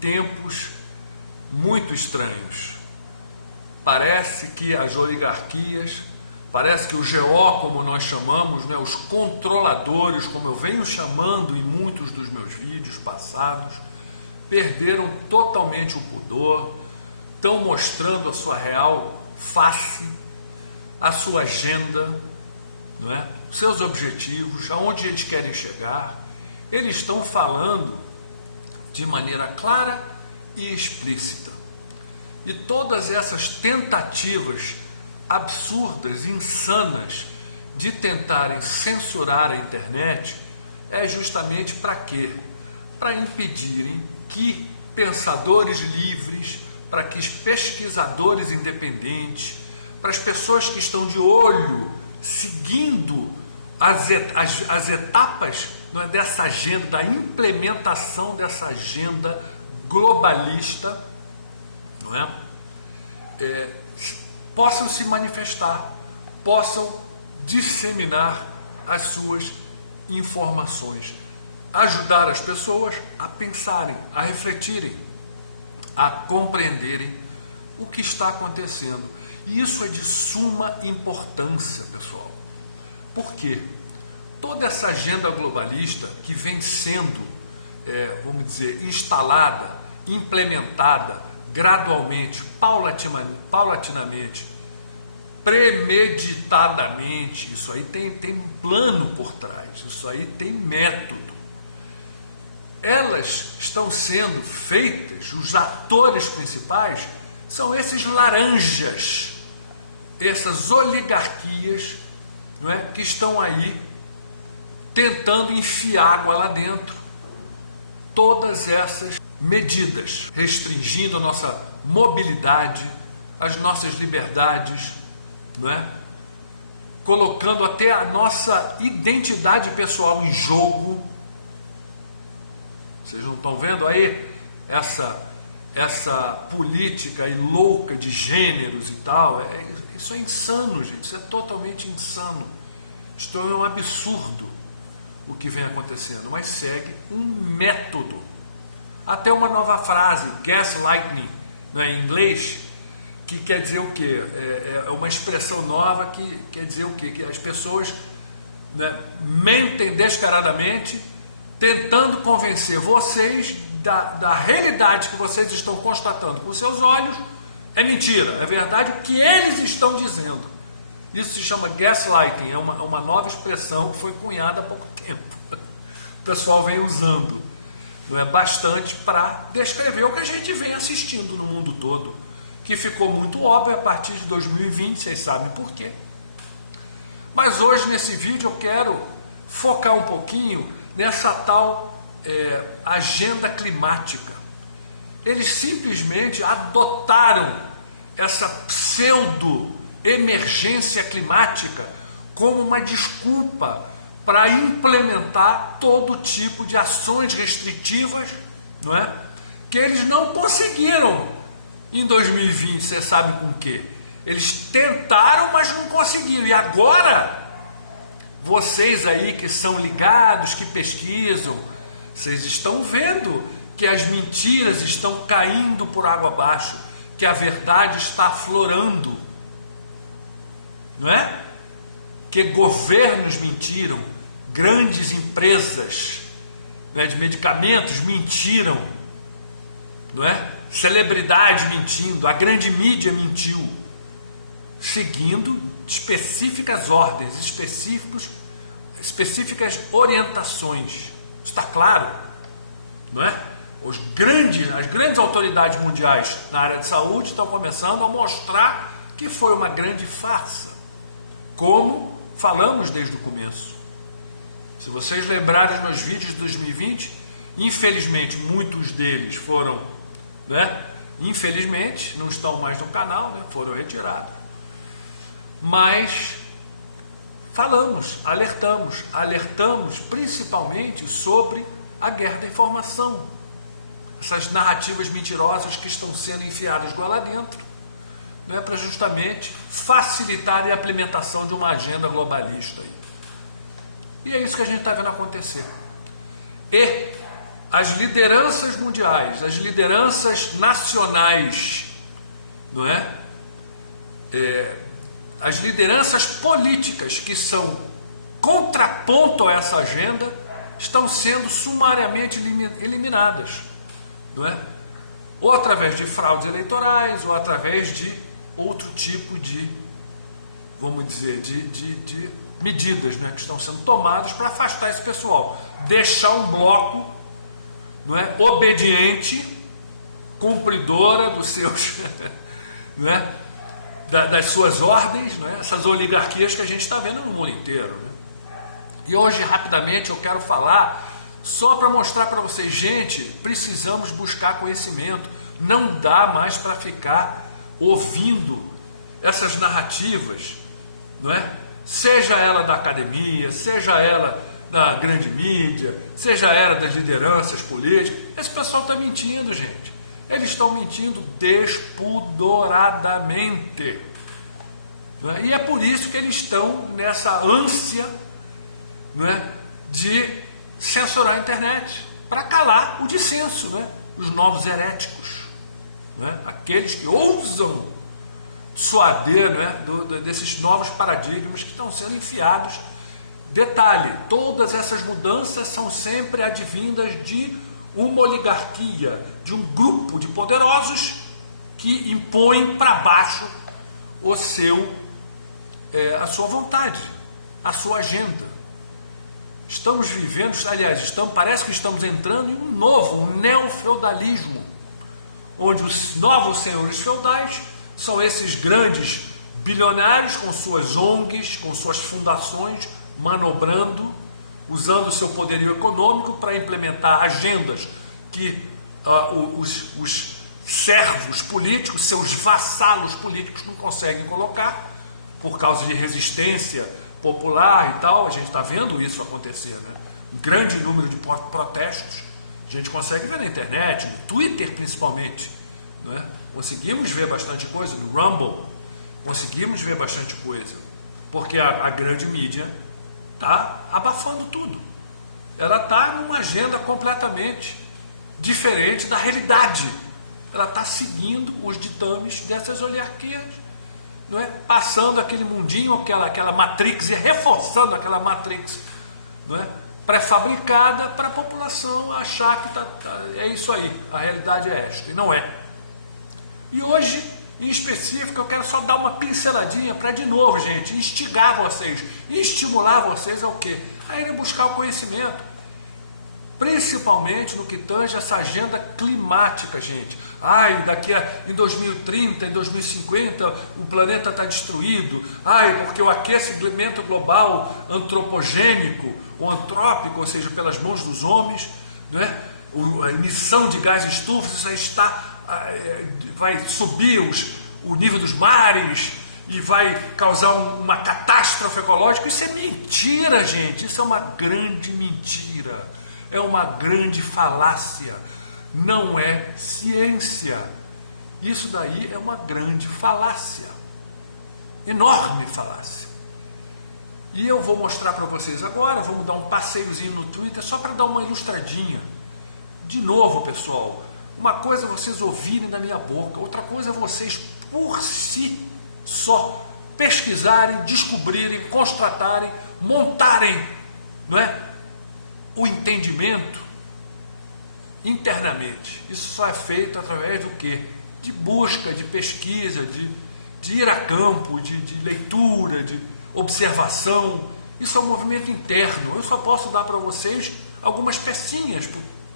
tempos muito estranhos. Parece que as oligarquias, parece que o GO, como nós chamamos, né, os controladores, como eu venho chamando em muitos dos meus vídeos passados, perderam totalmente o pudor, estão mostrando a sua real face, a sua agenda, não é? Seus objetivos, aonde eles querem chegar. Eles estão falando de maneira clara e explícita. E todas essas tentativas absurdas, insanas, de tentarem censurar a internet, é justamente para quê? Para impedirem que pensadores livres, para que os pesquisadores independentes, para as pessoas que estão de olho, seguindo as etapas, não é, dessa agenda, da implementação dessa agenda globalista, não é? Possam se manifestar, possam disseminar as suas informações, ajudar as pessoas a pensarem, a refletirem, a compreenderem o que está acontecendo. E isso é de suma importância, pessoal. Por quê? Toda essa agenda globalista que vem sendo, vamos dizer, instalada, implementada gradualmente, paulatinamente, premeditadamente, isso aí tem um plano por trás, isso aí tem método. Elas estão sendo feitas, os atores principais são esses laranjas, essas oligarquias, não é, que estão aí tentando enfiar água lá dentro. Todas essas medidas, restringindo a nossa mobilidade, as nossas liberdades, não é? Colocando até a nossa identidade pessoal em jogo. Vocês não estão vendo aí essa política aí louca de gêneros e tal? Isso é insano, gente. Isso é totalmente insano. Isto é um absurdo o que vem acontecendo, mas segue um método. Até uma nova frase, gaslighting, não é, em inglês, que quer dizer o quê? É uma expressão nova que quer dizer o quê? Que as pessoas, né, mentem descaradamente, tentando convencer vocês da realidade que vocês estão constatando com seus olhos. É mentira, é verdade o que eles estão dizendo. Isso se chama gaslighting, é uma nova expressão que foi cunhada há pouco tempo. O pessoal vem usando, não é, bastante para descrever o que a gente vem assistindo no mundo todo, que ficou muito óbvio a partir de 2020, vocês sabem por quê. Mas hoje, nesse vídeo, eu quero focar um pouquinho nessa tal agenda climática. Eles simplesmente adotaram essa pseudo-emergência climática como uma desculpa para implementar todo tipo de ações restritivas, não é? Que eles não conseguiram em 2020, você sabe com o quê? Eles tentaram, mas não conseguiram. E agora, vocês aí que são ligados, que pesquisam, vocês estão vendo que as mentiras estão caindo por água abaixo, que a verdade está aflorando, não é? Que governos mentiram, grandes empresas, né, de medicamentos mentiram, não é? Celebridades mentindo, a grande mídia mentiu, seguindo específicas ordens, específicas orientações. Está claro, não é? As grandes autoridades mundiais na área de saúde estão começando a mostrar que foi uma grande farsa, como falamos desde o começo. Se vocês lembrarem dos meus vídeos de 2020, infelizmente muitos deles foram, né? Infelizmente não estão mais no canal, né? Foram retirados. Mas falamos, alertamos principalmente sobre a guerra da informação, essas narrativas mentirosas que estão sendo enfiadas lá dentro, né, para justamente facilitar a implementação de uma agenda globalista. E é isso que a gente está vendo acontecer. E as lideranças mundiais, as lideranças nacionais, não é? As lideranças políticas que são contraponto a essa agenda estão sendo sumariamente eliminadas, não é? Ou através de fraudes eleitorais, ou através de outro tipo de, vamos dizer, de medidas, né, que estão sendo tomadas para afastar esse pessoal, deixar um bloco, não é, obediente, cumpridora dos seus, não é, das suas ordens, não é, essas oligarquias que a gente está vendo no mundo inteiro, né? E hoje, rapidamente, eu quero falar só para mostrar para vocês, gente, precisamos buscar conhecimento. Não dá mais para ficar ouvindo essas narrativas, não é? Seja ela da academia, seja ela da grande mídia, seja ela das lideranças políticas. Esse pessoal está mentindo, gente. Eles estão mentindo despudoradamente. Não é? E é por isso que eles estão nessa ânsia, não é, de censurar a internet, para calar o dissenso, né? Os novos heréticos, né? Aqueles que ousam suader, né, desses novos paradigmas que estão sendo enfiados. Detalhe, todas essas mudanças são sempre advindas de uma oligarquia, de um grupo de poderosos que impõem para baixo a sua vontade, a sua agenda. Estamos vivendo, aliás, parece que estamos entrando em um neofeudalismo, onde os novos senhores feudais são esses grandes bilionários com suas ONGs, com suas fundações, manobrando, usando o seu poderio econômico para implementar agendas que os servos políticos, seus vassalos políticos não conseguem colocar, por causa de resistência popular e tal. A gente está vendo isso acontecer, né? Um grande número de protestos, a gente consegue ver na internet, no Twitter principalmente, não é? Conseguimos ver bastante coisa, no Rumble, conseguimos ver bastante coisa, porque a grande mídia está abafando tudo. Ela está numa agenda completamente diferente da realidade. Ela está seguindo os ditames dessas oligarquias, não é? Passando aquele mundinho, aquela matrix, e reforçando aquela matrix, não é, pré-fabricada para a população achar que é isso aí, a realidade é esta, e não é. E hoje, em específico, eu quero só dar uma pinceladinha para, de novo, gente, instigar vocês, estimular vocês ao quê? A irem buscar o conhecimento, principalmente no que tange essa agenda climática, gente. Em 2030, em 2050, o planeta está destruído. Porque o aquecimento global antropogênico, ou antrópico, ou seja, pelas mãos dos homens, não é? A emissão de gases estufa vai subir o nível dos mares e vai causar uma catástrofe ecológica. Isso é mentira, gente. Isso é uma grande mentira. É uma grande falácia. Não é ciência. Isso daí é uma grande falácia. Enorme falácia. E eu vou mostrar para vocês agora, vamos dar um passeiozinho no Twitter, só para dar uma ilustradinha. De novo, pessoal, uma coisa é vocês ouvirem da minha boca, outra coisa é vocês, por si só, pesquisarem, descobrirem, constatarem, montarem, não é, o entendimento internamente. Isso só é feito através do quê? De busca, de pesquisa, de ir a campo, de leitura, de observação. Isso é um movimento interno. Eu só posso dar para vocês algumas pecinhas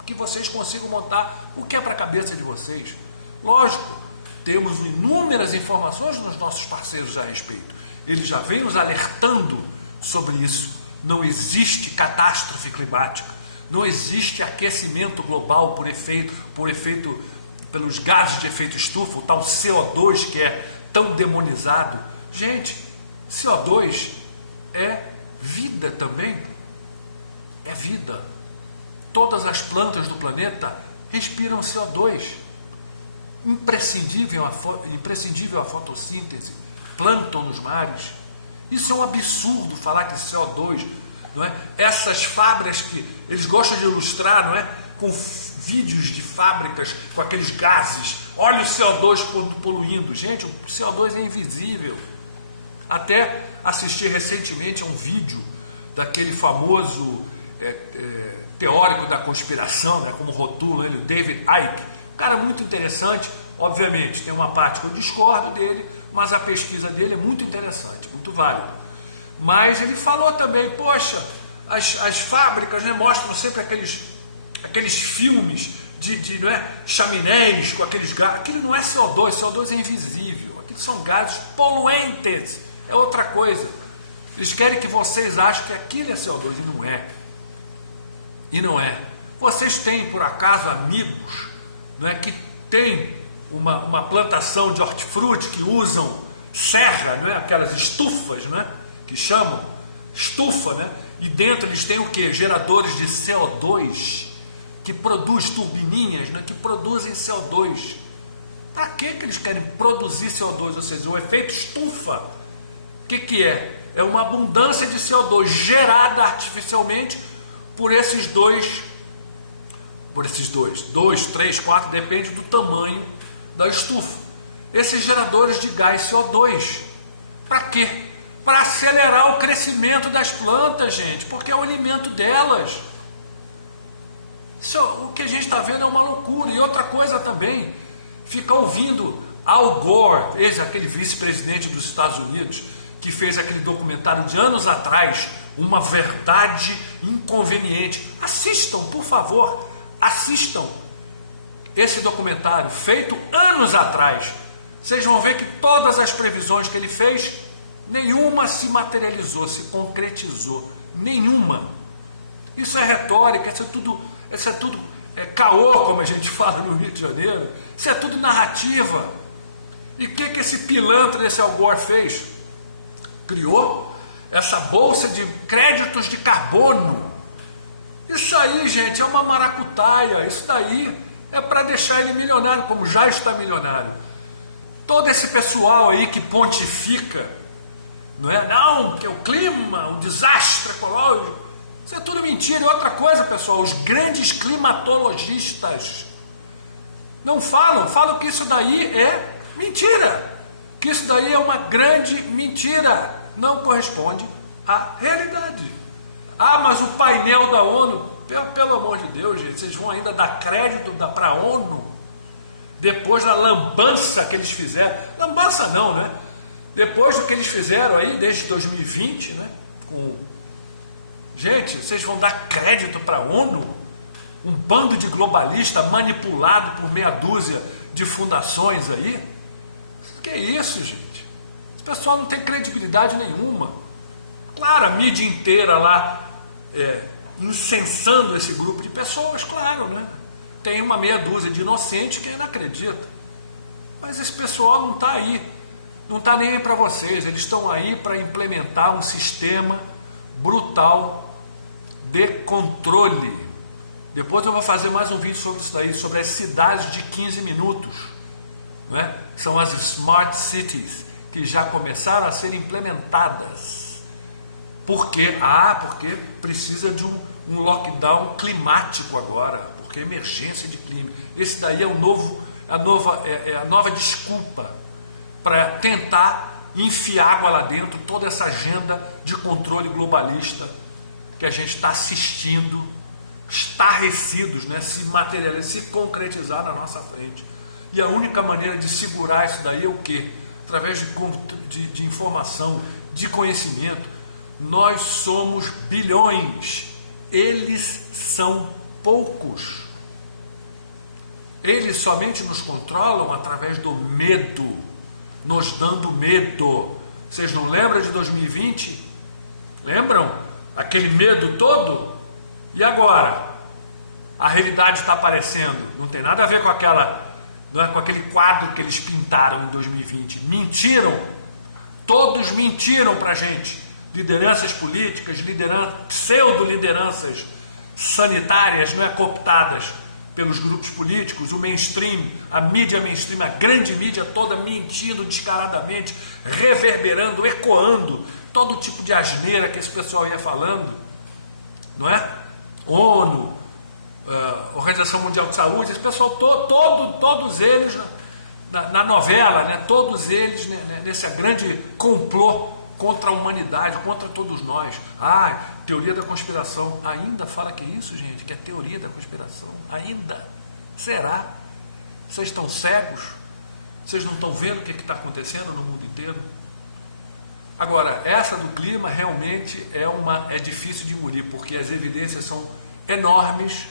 que vocês consigam montar o que é para a cabeça de vocês. Lógico, temos inúmeras informações dos nossos parceiros a respeito. Eles já vêm nos alertando sobre isso. Não existe catástrofe climática, não existe aquecimento global pelos gases de efeito estufa, o tal CO2 que é tão demonizado. Gente, CO2 é vida também, é vida. Todas as plantas do planeta respiram CO2. Imprescindível a fotossíntese, plâncton nos mares. Isso é um absurdo falar que CO2, não é? Essas fábricas que eles gostam de ilustrar, não é? com vídeos de fábricas com aqueles gases. Olha o CO2 poluindo. Gente, o CO2 é invisível. Até assisti recentemente a um vídeo daquele famoso teórico da conspiração, né, como rotulam ele, David Icke. Cara muito interessante. Obviamente, tem uma parte que eu discordo dele, mas a pesquisa dele é muito interessante, muito válida. Mas ele falou também, poxa, as fábricas, né, mostram sempre aqueles filmes de chaminés com aqueles gases. Aquilo não é CO2, CO2 é invisível. Aquilo são gases poluentes, é outra coisa. Eles querem que vocês achem que aquilo é CO2 e não é. E não é. Vocês têm, por acaso, amigos, não é, que têm uma plantação de hortifruti, que usam serra, não é, aquelas estufas, não é, que chamam estufa, né, e dentro eles têm o quê? Geradores de CO2, que produzem turbininhas, né, que produzem CO2. Para que eles querem produzir CO2? Ou seja, o efeito estufa, o que é? É uma abundância de CO2 gerada artificialmente por esses dois, 2, 3, 4, depende do tamanho da estufa. Esses geradores de gás CO2, para quê? Para acelerar o crescimento das plantas, gente, porque é o alimento delas. Isso, o que a gente está vendo é uma loucura. E outra coisa também, fica ouvindo Al Gore, aquele vice-presidente dos Estados Unidos, que fez aquele documentário de anos atrás, Uma Verdade Inconveniente. Assistam, por favor, assistam esse documentário, feito anos atrás. Vocês vão ver que todas as previsões que ele fez, nenhuma se materializou, se concretizou. Nenhuma. Isso é retórica, isso é tudo caô, como a gente fala no Rio de Janeiro. Isso é tudo narrativa. E o que esse pilantra desse Al Gore fez? Criou essa bolsa de créditos de carbono. Isso aí, gente, é uma maracutaia. Isso daí é para deixar ele milionário, como já está milionário. Todo esse pessoal aí que pontifica, não é? Não, que é o clima, um desastre ecológico. Isso é tudo mentira. E outra coisa, pessoal, os grandes climatologistas não falam que isso daí é mentira. Que isso daí é uma grande mentira. Não corresponde à realidade. Ah, mas o painel da ONU, pelo amor de Deus, gente, vocês vão ainda dar crédito para a ONU? Depois da lambança que eles fizeram. Lambança não, né? Depois do que eles fizeram aí, desde 2020, né? Gente, vocês vão dar crédito para a ONU? Um bando de globalista manipulado por meia dúzia de fundações aí? Que isso, gente? Esse pessoal não tem credibilidade nenhuma. Claro, a mídia inteira lá incensando esse grupo de pessoas, claro, né? Tem uma meia dúzia de inocentes que ainda acredita. Mas esse pessoal não está aí. Não está nem aí para vocês. Eles estão aí para implementar um sistema brutal de controle. Depois eu vou fazer mais um vídeo sobre isso daí, sobre as cidades de 15 minutos. Né? São as Smart Cities, que já começaram a ser implementadas. Por quê? Porque precisa de um lockdown climático agora, porque é emergência de clima. Esse daí é a nova desculpa para tentar enfiar água lá dentro, toda essa agenda de controle globalista que a gente está assistindo, estarrecidos, né, se materializar, se concretizar na nossa frente. E a única maneira de segurar isso daí é o quê? Através de informação, de conhecimento. Nós somos bilhões, eles são poucos. Eles somente nos controlam através do medo, nos dando medo. Vocês não lembram de 2020? Lembram? Aquele medo todo? E agora? A realidade está aparecendo. Não tem nada a ver com aquele quadro que eles pintaram em 2020. Mentiram. Todos mentiram para a gente. Lideranças políticas, pseudo-lideranças sanitárias, não é, cooptadas pelos grupos políticos, o mainstream, a mídia mainstream, a grande mídia toda mentindo descaradamente, reverberando, ecoando todo tipo de asneira que esse pessoal ia falando, não é? ONU, Organização Mundial de Saúde, esse pessoal, todos eles na novela, né, todos eles nesse grande complô contra a humanidade, contra todos nós. Teoria da conspiração. Ainda fala que é isso, gente, que é teoria da conspiração. Ainda. Será? Vocês estão cegos? Vocês não estão vendo o que está acontecendo no mundo inteiro? Agora, essa do clima realmente é difícil de engolir, porque as evidências são enormes.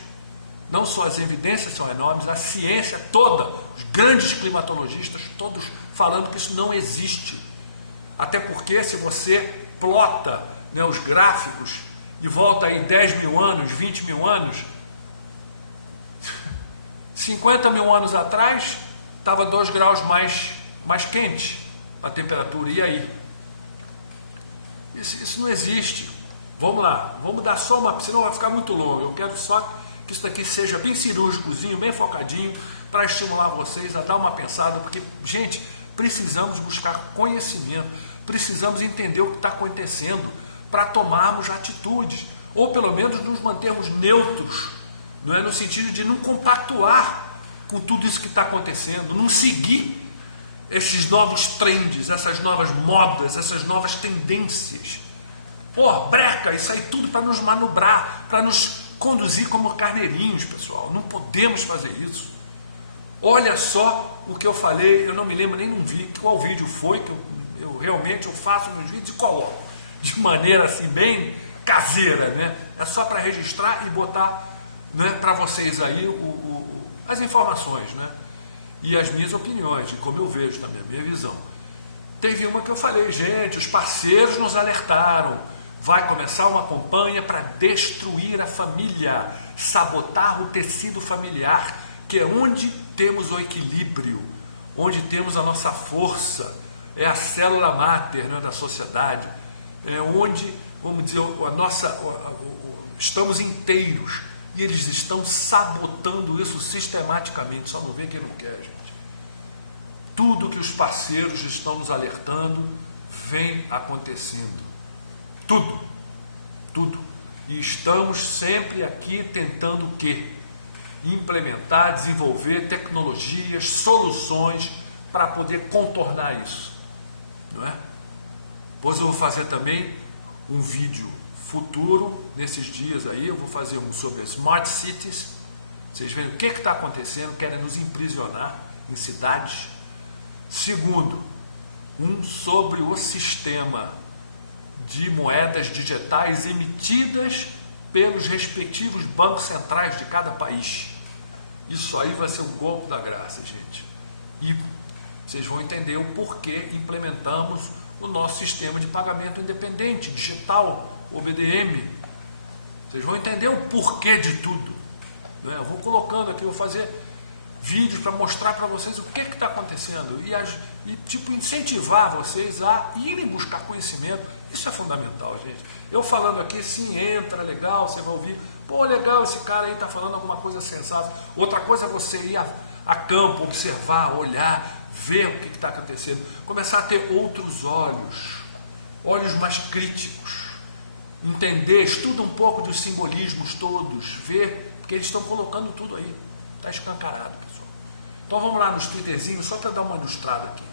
Não só as evidências são enormes, a ciência toda, os grandes climatologistas, todos falando que isso não existe. Até porque se você plota, né, os gráficos e volta aí 10 mil anos, 20 mil anos, 50 mil anos atrás, estava 2 graus mais quente a temperatura, e aí? Isso não existe. Vamos lá, vamos dar só uma, senão vai ficar muito longo. Eu quero só que isso daqui seja bem cirúrgicozinho, bem focadinho, para estimular vocês a dar uma pensada, porque, gente, precisamos buscar conhecimento, precisamos entender o que está acontecendo para tomarmos atitudes, ou pelo menos nos mantermos neutros, não é, no sentido de não compactuar com tudo isso que está acontecendo, não seguir esses novos trends, essas novas modas, essas novas tendências. Breca, isso aí tudo para nos manobrar, para nos conduzir como carneirinhos, pessoal. Não podemos fazer isso. Olha só o que eu falei, eu não me lembro nem qual vídeo foi, que eu realmente faço meus vídeos e coloco de maneira assim bem caseira, né? É só para registrar e botar, né, para vocês aí as informações, né? E as minhas opiniões, de como eu vejo também, a minha visão. Teve uma que eu falei, gente, os parceiros nos alertaram, vai começar uma campanha para destruir a família, sabotar o tecido familiar, que é onde temos o equilíbrio, onde temos a nossa força, é a célula máter, né, da sociedade, é onde, vamos dizer, estamos inteiros, e eles estão sabotando isso sistematicamente, só não vê quem não quer, gente. Tudo que os parceiros estão nos alertando vem acontecendo. Tudo. E estamos sempre aqui tentando o quê? Implementar, desenvolver tecnologias, soluções para poder contornar isso. Não é? Depois eu vou fazer também um vídeo futuro, nesses dias aí, eu vou fazer um sobre Smart Cities. Vocês veem o que está acontecendo, querem nos imprisionar em cidades. Segundo, um sobre o sistema de moedas digitais emitidas pelos respectivos bancos centrais de cada país. Isso aí vai ser um golpe da graça, gente. E vocês vão entender o porquê implementamos o nosso sistema de pagamento independente, digital, o BDM. Vocês vão entender o porquê de tudo. Né? Eu vou colocando aqui, eu vou fazer vídeos para mostrar para vocês o que está acontecendo e incentivar vocês a irem buscar conhecimento. Isso é fundamental, gente. Eu falando aqui, sim, entra, legal, você vai ouvir, legal, esse cara aí está falando alguma coisa sensata. Outra coisa é você ir a campo, observar, olhar, ver o que está acontecendo, começar a ter outros olhos mais críticos, entender, estuda um pouco dos simbolismos todos, ver, porque eles estão colocando tudo aí, está escancarado, pessoal. Então vamos lá nos twitterzinhos, só para dar uma ilustrada aqui.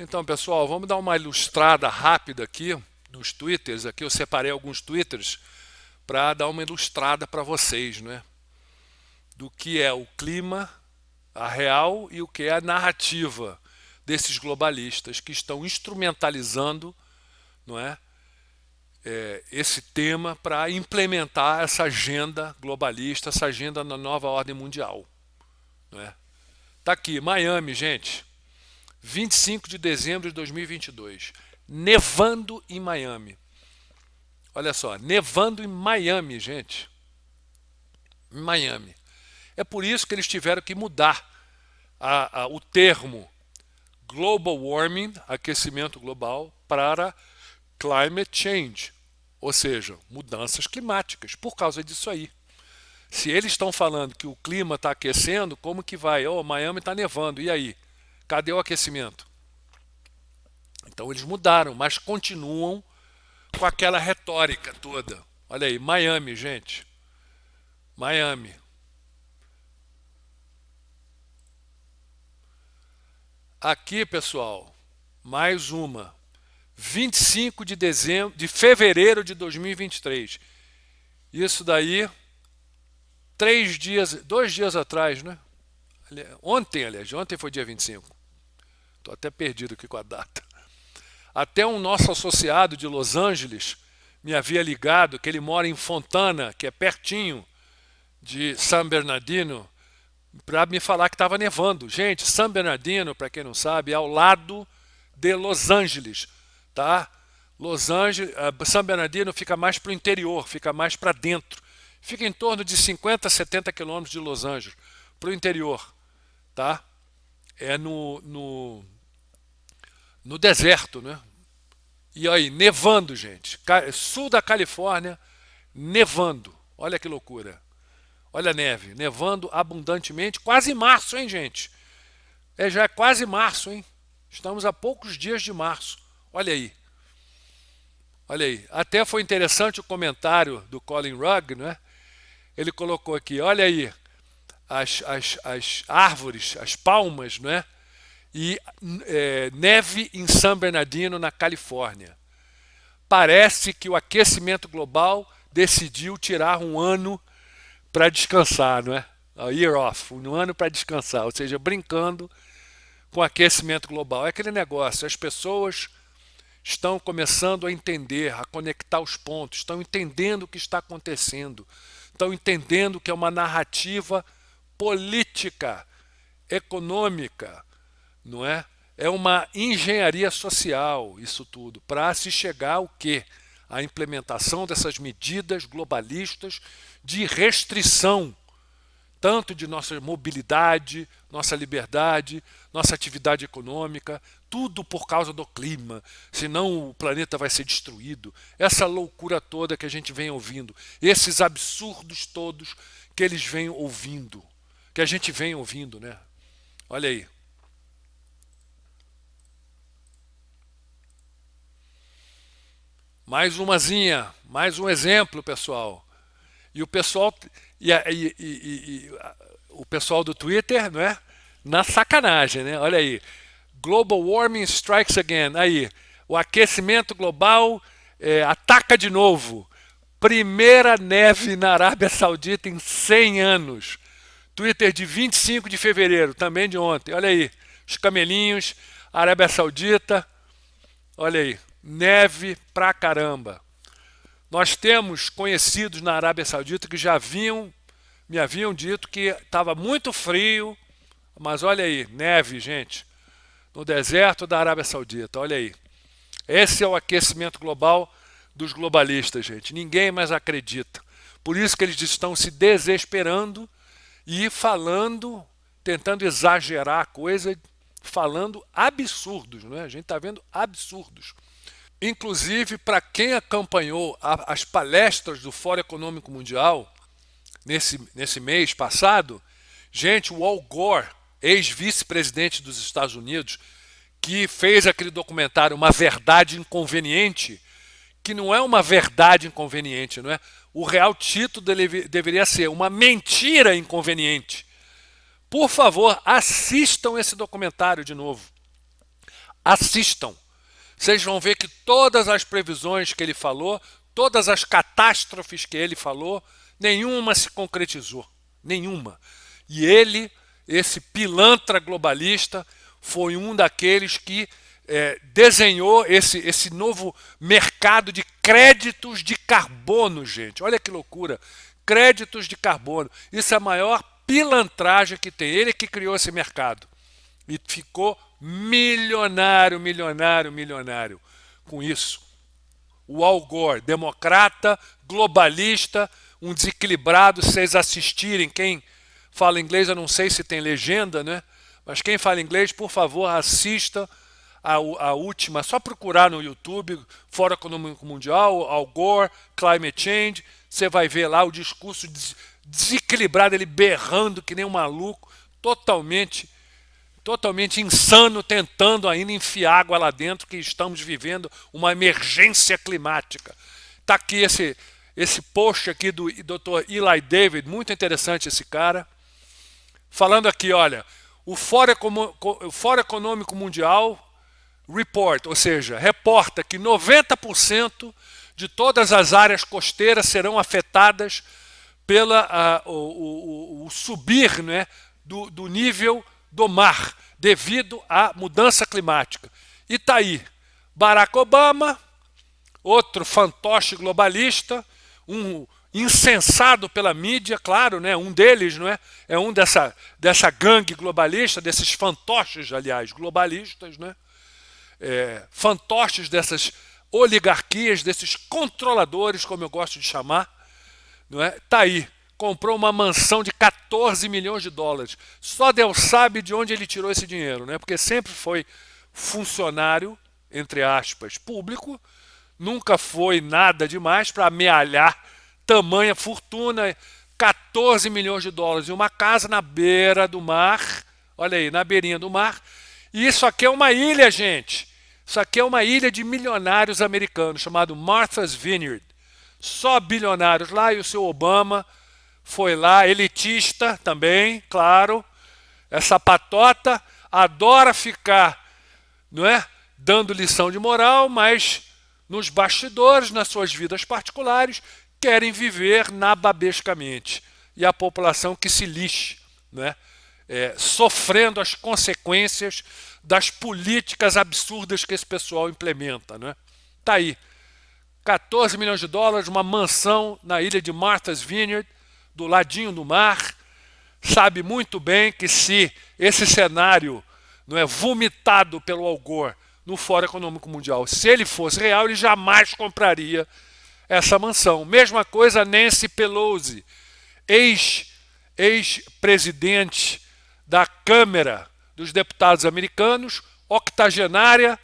Então, pessoal, vamos dar uma ilustrada rápida aqui nos twitters. Aqui eu separei alguns twitters para dar uma ilustrada para vocês, né? Do que é o clima, a real, e o que é a narrativa desses globalistas que estão instrumentalizando, não é, esse tema para implementar essa agenda globalista, essa agenda na nova ordem mundial. Não é? Tá aqui, Miami, gente. 25 de dezembro de 2022. Nevando em Miami. Olha só, nevando em Miami, gente. Em Miami. É por isso que eles tiveram que mudar o termo global warming, aquecimento global, para climate change, ou seja, mudanças climáticas, por causa disso aí. Se eles estão falando que o clima está aquecendo, como que vai? Miami está nevando, e aí? Cadê o aquecimento? Então eles mudaram, mas continuam com aquela retórica toda. Olha aí, Miami, gente. Miami. Aqui, pessoal, mais uma. 25 de fevereiro de 2023. Isso daí, 2 dias atrás, né? Ontem, aliás, ontem foi dia 25. Estou até perdido aqui com a data. Até um nosso associado de Los Angeles me havia ligado que ele mora em Fontana, que é pertinho de San Bernardino, para me falar que estava nevando. Gente, San Bernardino, para quem não sabe, é ao lado de Los Angeles, tá? San Bernardino fica mais para o interior, fica mais para dentro. Fica em torno de 50, 70 quilômetros de Los Angeles, para o interior, tá? É no deserto, né? E aí, nevando, gente. Sul da Califórnia, nevando. Olha que loucura. Olha a neve, nevando abundantemente, quase março, hein, gente? Já é quase março, hein? Estamos a poucos dias de março. Olha aí. Olha aí. Até foi interessante o comentário do Colin Rugg, né? Ele colocou aqui, olha aí, as árvores, as palmas, né? E neve em San Bernardino, na Califórnia. Parece que o aquecimento global decidiu tirar um ano para descansar, não é? A year off, um ano para descansar, ou seja, brincando com o aquecimento global. É aquele negócio, as pessoas estão começando a entender, a conectar os pontos, estão entendendo o que está acontecendo, estão entendendo que é uma narrativa política, econômica, não é? É uma engenharia social isso tudo, para se chegar ao quê? A implementação dessas medidas globalistas de restrição, tanto de nossa mobilidade, nossa liberdade, nossa atividade econômica, tudo por causa do clima, senão o planeta vai ser destruído. Essa loucura toda que a gente vem ouvindo, esses absurdos todos que eles vêm ouvindo, que a gente vem ouvindo, né? Olha aí. Mais umazinha, mais um exemplo, pessoal. E o pessoal o pessoal do Twitter, não é? Na sacanagem, né? Olha aí. Global warming strikes again. Aí, o aquecimento global ataca de novo. Primeira neve na Arábia Saudita em 100 anos. Twitter de 25 de fevereiro, também de ontem. Olha aí, os camelinhos, Arábia Saudita. Olha aí, neve pra caramba. Nós temos conhecidos na Arábia Saudita que me haviam dito que estava muito frio, mas olha aí, neve, gente, no deserto da Arábia Saudita, olha aí. Esse é o aquecimento global dos globalistas, gente. Ninguém mais acredita. Por isso que eles estão se desesperando e falando, tentando exagerar a coisa, falando absurdos, não é? A gente está vendo absurdos. Inclusive, para quem acompanhou as palestras do Fórum Econômico Mundial nesse mês passado, gente, o Al Gore, ex-vice-presidente dos Estados Unidos, que fez aquele documentário Uma Verdade Inconveniente, que não é uma verdade inconveniente, não é? O real título dele deveria ser Uma Mentira Inconveniente. Por favor, assistam esse documentário de novo. Assistam. Vocês vão ver que todas as previsões que ele falou, todas as catástrofes que ele falou, nenhuma se concretizou. Nenhuma. E ele, esse pilantra globalista, foi um daqueles que desenhou esse novo mercado de créditos de carbono, gente. Olha que loucura. Créditos de carbono. Isso é a maior pilantragem que tem. Ele que criou esse mercado. E ficou milionário, milionário, milionário com isso. O Al Gore, democrata, globalista, um desequilibrado. Se vocês assistirem, quem fala inglês, eu não sei se tem legenda, né? Mas quem fala inglês, por favor, assista a última. Só procurar no YouTube, Fórum Econômico Mundial, Al Gore, Climate Change. Você vai ver lá o discurso desequilibrado, ele berrando que nem um maluco, totalmente insano, tentando ainda enfiar água lá dentro, que estamos vivendo uma emergência climática. Está aqui esse post aqui do Dr. Eli David, muito interessante esse cara, falando aqui, olha, o Fórum Econômico Mundial Report, ou seja, reporta que 90% de todas as áreas costeiras serão afetadas pela o subir, né, do nível do mar devido à mudança climática. E está aí Barack Obama, outro fantoche globalista, um incensado pela mídia, claro, né, um deles, não é? É um dessa gangue globalista, desses fantoches, aliás, globalistas, né? Fantoches dessas oligarquias, desses controladores, como eu gosto de chamar, não é? Tá aí, comprou uma mansão de 14 milhões de dólares. Só Deus sabe de onde ele tirou esse dinheiro, né? Porque sempre foi funcionário, entre aspas, público, nunca foi nada demais para amealhar tamanha fortuna, 14 milhões de dólares em uma casa na beira do mar, olha aí, na beirinha do mar. E isso aqui é uma ilha, gente. Isso aqui é uma ilha de milionários americanos, chamado Martha's Vineyard. Só bilionários lá, e o seu Obama foi lá, elitista também, claro. Essa patota adora ficar, não é, dando lição de moral, mas nos bastidores, nas suas vidas particulares, querem viver nababescamente. E a população que se lixe, não é? Sofrendo as consequências das políticas absurdas que esse pessoal implementa, né? Tá aí, 14 milhões de dólares, uma mansão na ilha de Martha's Vineyard, do ladinho do mar. Sabe muito bem que se esse cenário não é vomitado pelo Al Gore no Fórum Econômico Mundial, se ele fosse real, ele jamais compraria essa mansão. Mesma coisa Nancy Pelosi, ex-presidente da Câmara dos Deputados americanos, octogenária,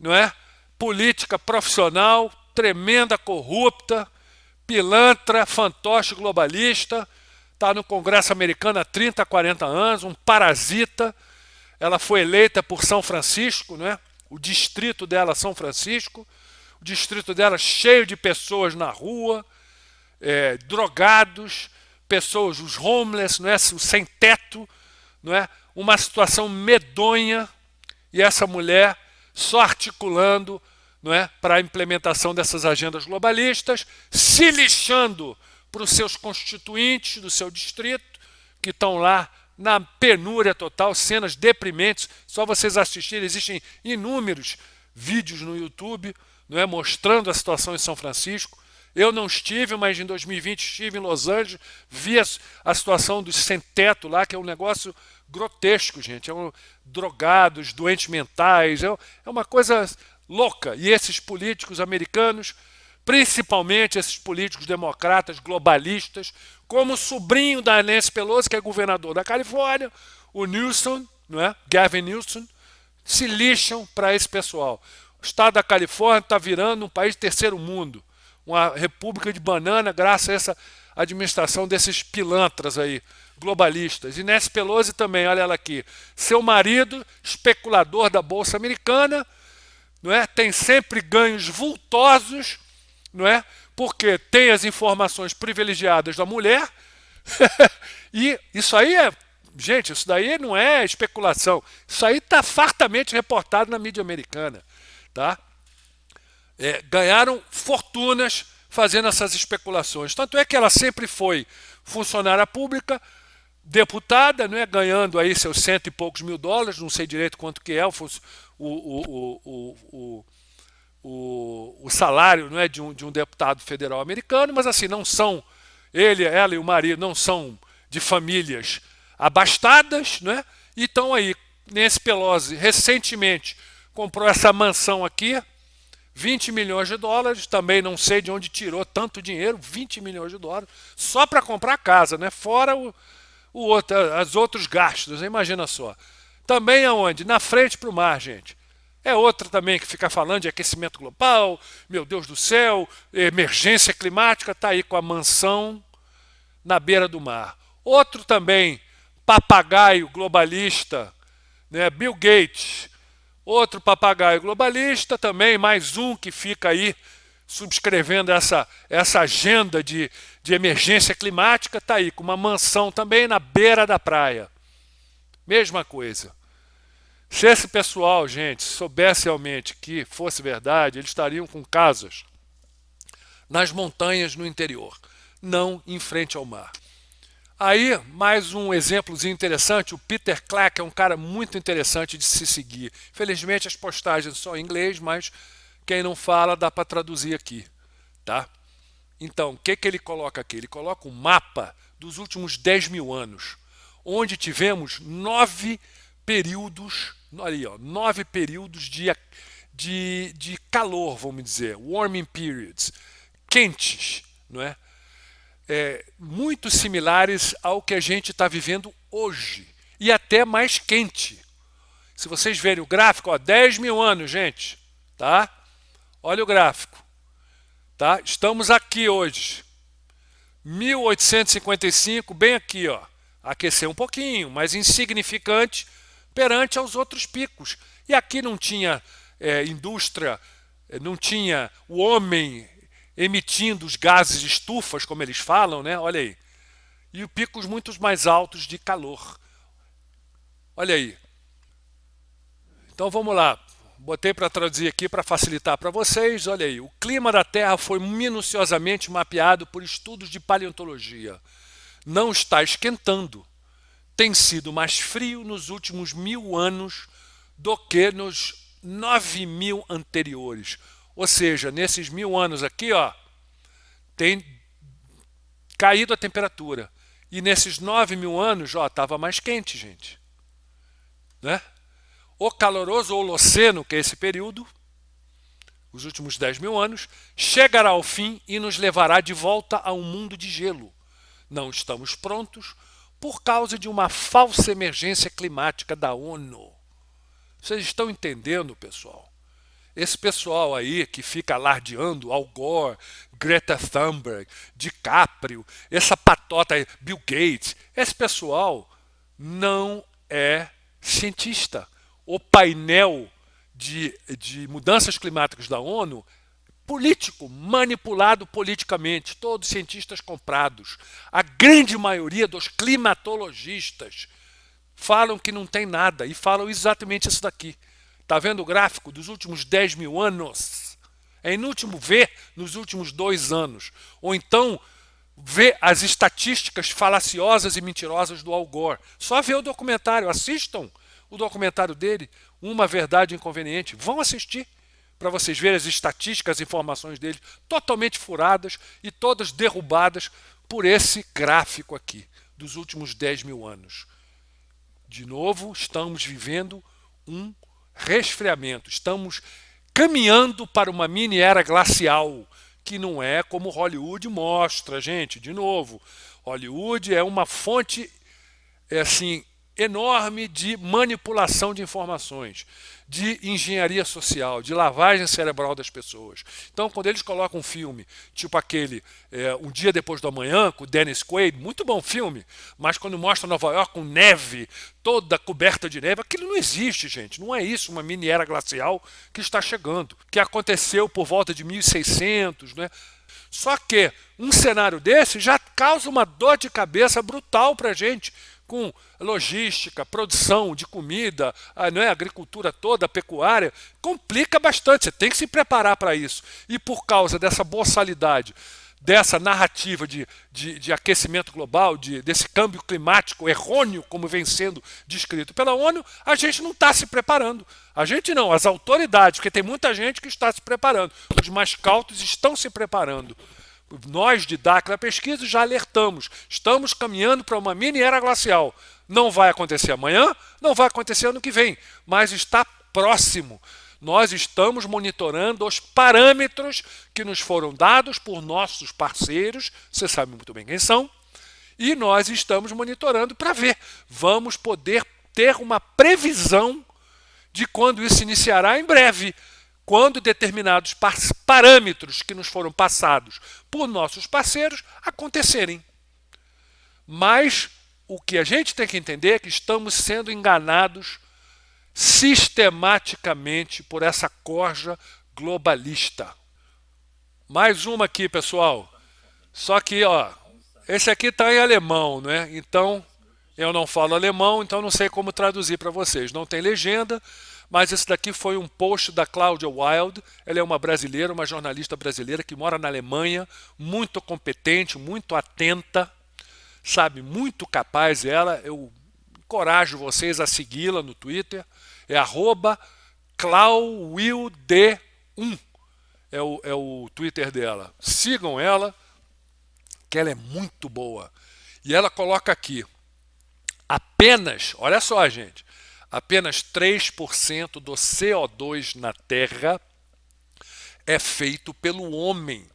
não é? Política profissional, tremenda corrupta, pilantra, fantoche globalista, está no Congresso americano há 30, 40 anos, um parasita. Ela foi eleita por São Francisco, não é? O distrito dela, São Francisco, o distrito dela cheio de pessoas na rua, drogados, pessoas, os homeless, não é? Os sem teto, não é? Uma situação medonha, e essa mulher só articulando, não é, para a implementação dessas agendas globalistas, se lixando para os seus constituintes do seu distrito, que estão lá na penúria total, cenas deprimentes. Só vocês assistirem, existem inúmeros vídeos no YouTube, não é, mostrando a situação em São Francisco. Eu não estive, mas em 2020 estive em Los Angeles, vi a situação dos sem-teto lá, que é um negócio grotesco, gente. Drogados, doentes mentais, é uma coisa louca. E esses políticos americanos, principalmente esses políticos democratas, globalistas, como o sobrinho da Nancy Pelosi, que é governador da Califórnia, o Newsom, não é? Gavin Newsom, se lixam para esse pessoal. O estado da Califórnia está virando um país de terceiro mundo, uma república de banana, graças a essa administração desses pilantras aí, globalistas. E Nancy Pelosi também, olha ela aqui, seu marido, especulador da Bolsa Americana, não é? Tem sempre ganhos vultosos, não é? Porque tem as informações privilegiadas da mulher. E isso aí gente, isso daí não é especulação, isso aí está fartamente reportado na mídia americana, tá? Ganharam fortunas fazendo essas especulações. Tanto é que ela sempre foi funcionária pública, deputada, não é, ganhando aí seus cento e poucos mil dólares, não sei direito quanto que é o salário, não é, de um deputado federal americano, mas assim, não são, ela e o marido não são de famílias abastadas, não é? E estão aí, Nancy Pelosi recentemente comprou essa mansão aqui, 20 milhões de dólares, também não sei de onde tirou tanto dinheiro, 20 milhões de dólares, só para comprar casa, né? Fora os outros gastos, imagina só. Também aonde? Na frente para o mar, gente. É outra também que fica falando de aquecimento global, meu Deus do céu, emergência climática, está aí com a mansão na beira do mar. Outro também, papagaio globalista, né? Bill Gates. Outro papagaio globalista também, mais um que fica aí subscrevendo essa agenda de emergência climática, está aí, com uma mansão também na beira da praia. Mesma coisa. Se esse pessoal, gente, soubesse realmente que fosse verdade, eles estariam com casas nas montanhas no interior, não em frente ao mar. Aí, mais um exemplozinho interessante, o Peter Clark é um cara muito interessante de se seguir. Infelizmente as postagens são em inglês, mas quem não fala dá para traduzir aqui, tá? Então, o que ele coloca aqui? Ele coloca um mapa dos últimos 10 mil anos, onde tivemos 9 períodos, ali, ó, 9 períodos de calor, vamos dizer, warming periods, quentes, não é? Muito similares ao que a gente está vivendo hoje, e até mais quente. Se vocês verem o gráfico, ó, 10 mil anos, gente, tá? Olha o gráfico, tá? Estamos aqui hoje, 1855, bem aqui, ó, aqueceu um pouquinho, mas insignificante perante aos outros picos. E aqui não tinha indústria, não tinha o homem emitindo os gases estufas, como eles falam, né? Olha aí. E picos muito mais altos de calor. Olha aí. Então vamos lá. Botei para traduzir aqui para facilitar para vocês. Olha aí. O clima da Terra foi minuciosamente mapeado por estudos de paleontologia. Não está esquentando. Tem sido mais frio nos últimos 1000 anos do que nos 9.000 anteriores. Ou seja, nesses 1000 anos aqui, ó, tem caído a temperatura. E nesses 9.000 anos, ó, estava mais quente, gente. Né? O caloroso Holoceno, que é esse período, os últimos 10.000 anos, chegará ao fim e nos levará de volta a um mundo de gelo. Não estamos prontos por causa de uma falsa emergência climática da ONU. Vocês estão entendendo, pessoal? Esse pessoal aí que fica alardeando, Al Gore, Greta Thunberg, DiCaprio, essa patota aí, Bill Gates, esse pessoal não é cientista. O painel de mudanças climáticas da ONU, político, manipulado politicamente, todos cientistas comprados. A grande maioria dos climatologistas falam que não tem nada e falam exatamente isso daqui. Está vendo o gráfico dos últimos 10.000 anos? É inútil ver nos últimos 2 anos. Ou então ver as estatísticas falaciosas e mentirosas do Al Gore. Só ver o documentário, assistam o documentário dele, Uma Verdade Inconveniente. Vão assistir para vocês verem as estatísticas, as informações dele totalmente furadas e todas derrubadas por esse gráfico aqui, dos últimos 10.000 anos. De novo, estamos vivendo um resfriamento. Estamos caminhando para uma mini era glacial, que não é como Hollywood mostra, gente. De novo, Hollywood é uma fonte assim enorme de manipulação de informações, de engenharia social, de lavagem cerebral das pessoas. Então, quando eles colocam um filme, tipo aquele Um Dia Depois do Amanhã, com o Dennis Quaid, muito bom filme, mas quando mostra Nova York com neve, toda coberta de neve, aquilo não existe, gente. Não é isso, uma mini era glacial que está chegando, que aconteceu por volta de 1600, né? Só que um cenário desse já causa uma dor de cabeça brutal para a gente, com logística, produção de comida, agricultura toda, pecuária, complica bastante, você tem que se preparar para isso. E por causa dessa boçalidade, dessa narrativa de aquecimento global, desse câmbio climático errôneo, como vem sendo descrito pela ONU, a gente não está se preparando. A gente não, as autoridades, porque tem muita gente que está se preparando. Os mais cautos estão se preparando. Nós de Dáquila Pesquisa já alertamos, estamos caminhando para uma mini era glacial. Não vai acontecer amanhã, não vai acontecer ano que vem, mas está próximo. Nós estamos monitorando os parâmetros que nos foram dados por nossos parceiros, você sabe muito bem quem são, e nós estamos monitorando para ver. Vamos poder ter uma previsão de quando isso iniciará em breve, quando determinados parâmetros que nos foram passados por nossos parceiros acontecerem. Mas o que a gente tem que entender é que estamos sendo enganados sistematicamente por essa corja globalista. Mais uma aqui, pessoal. Só que, ó, esse aqui está em alemão, né? Então, eu não falo alemão, então não sei como traduzir para vocês. Não tem legenda, mas esse daqui foi um post da Claudia Wild. Ela é uma brasileira, uma jornalista brasileira que mora na Alemanha, muito competente, muito atenta, sabe, muito capaz ela. Eu encorajo vocês a segui-la no Twitter. É @clauwilde1. É o Twitter dela. Sigam ela, que ela é muito boa. E ela coloca aqui, apenas, olha só, gente, apenas 3% do CO2 na Terra é feito pelo homem.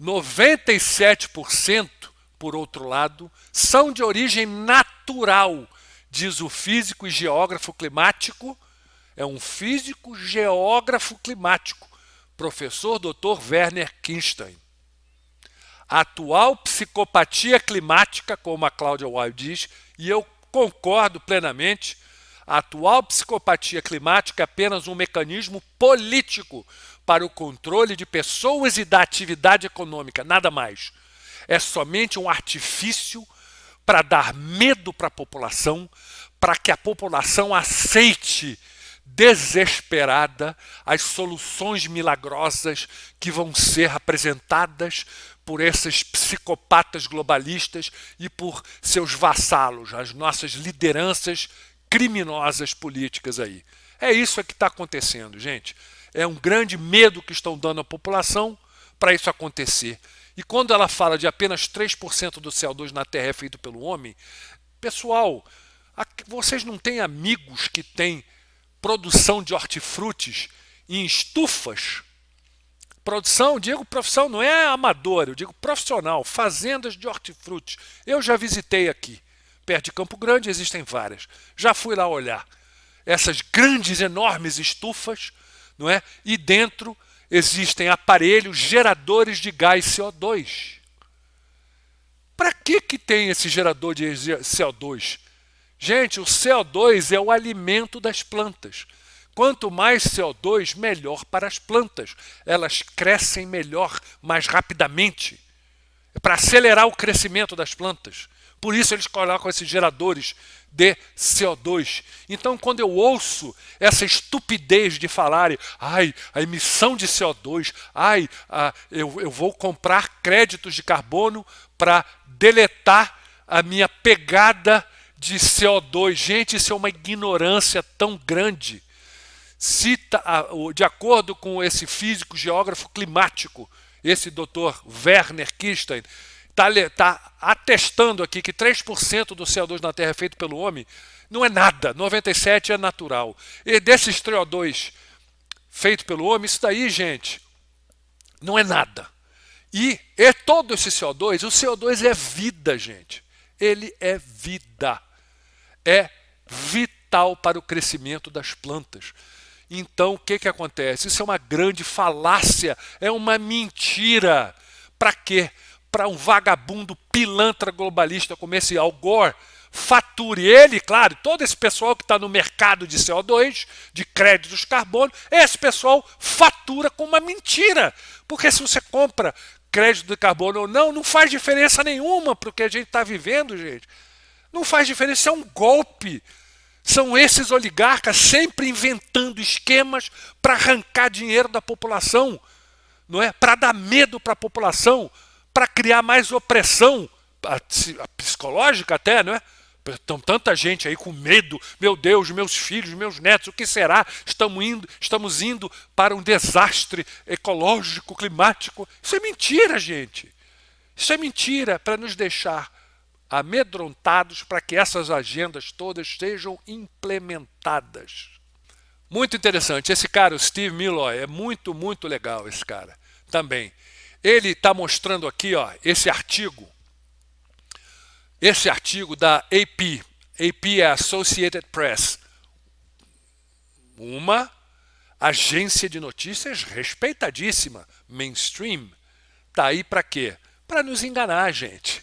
97%, por outro lado, são de origem natural, diz o físico e geógrafo climático, é um físico geógrafo climático, professor Dr. Werner Kirstein. A atual psicopatia climática, como a Claudia Wild diz, e eu concordo plenamente, a atual psicopatia climática é apenas um mecanismo político para o controle de pessoas e da atividade econômica, nada mais. É somente um artifício para dar medo para a população, para que a população aceite desesperada as soluções milagrosas que vão ser apresentadas por esses psicopatas globalistas e por seus vassalos, as nossas lideranças criminosas políticas aí. É isso que está acontecendo, gente. É um grande medo que estão dando à população para isso acontecer. E quando ela fala de apenas 3% do CO2 na Terra é feito pelo homem, pessoal, vocês não têm amigos que têm produção de hortifrutis em estufas? Produção, digo profissão, não é amador, eu digo profissional, fazendas de hortifrutis. Eu já visitei aqui, perto de Campo Grande, existem várias. Já fui lá olhar essas grandes, enormes estufas, não é? E dentro existem aparelhos geradores de gás CO2. Para que tem esse gerador de CO2? Gente, o CO2 é o alimento das plantas. Quanto mais CO2, melhor para as plantas. Elas crescem melhor, mais rapidamente. É para acelerar o crescimento das plantas. Por isso eles colocam esses geradores de CO2. Então, quando eu ouço essa estupidez de falarem, ai, a emissão de CO2, ai, eu vou comprar créditos de carbono para deletar a minha pegada de CO2. Gente, isso é uma ignorância tão grande. De acordo com esse físico geógrafo climático, esse Dr. Werner Kirstein, está atestando aqui que 3% do CO2 na Terra é feito pelo homem, não é nada, 97% é natural. E desses CO2 feito pelo homem, isso daí, gente, não é nada. E todo esse CO2, o CO2 é vida, gente. Ele é vida. É vital para o crescimento das plantas. Então, o que acontece? Isso é uma grande falácia, é uma mentira. Para quê? Para um vagabundo pilantra globalista como esse Al Gore fature ele, claro, todo esse pessoal que está no mercado de CO2, de créditos de carbono, esse pessoal fatura com uma mentira. Porque se você compra crédito de carbono ou não, não faz diferença nenhuma para o que a gente está vivendo, gente. Não faz diferença, é um golpe. São esses oligarcas sempre inventando esquemas para arrancar dinheiro da população, não é? Para dar medo para a população, para criar mais opressão, a psicológica até, não é? Então, tanta gente aí com medo, meu Deus, meus filhos, meus netos, o que será? Estamos indo para um desastre ecológico, climático. Isso é mentira, gente. Isso é mentira para nos deixar amedrontados para que essas agendas todas sejam implementadas. Muito interessante. Esse cara, o Steve Milloy, é muito, muito legal esse cara também. Ele está mostrando aqui, ó, esse artigo da AP. AP é Associated Press. Uma agência de notícias respeitadíssima, mainstream. Está aí para quê? Para nos enganar, gente.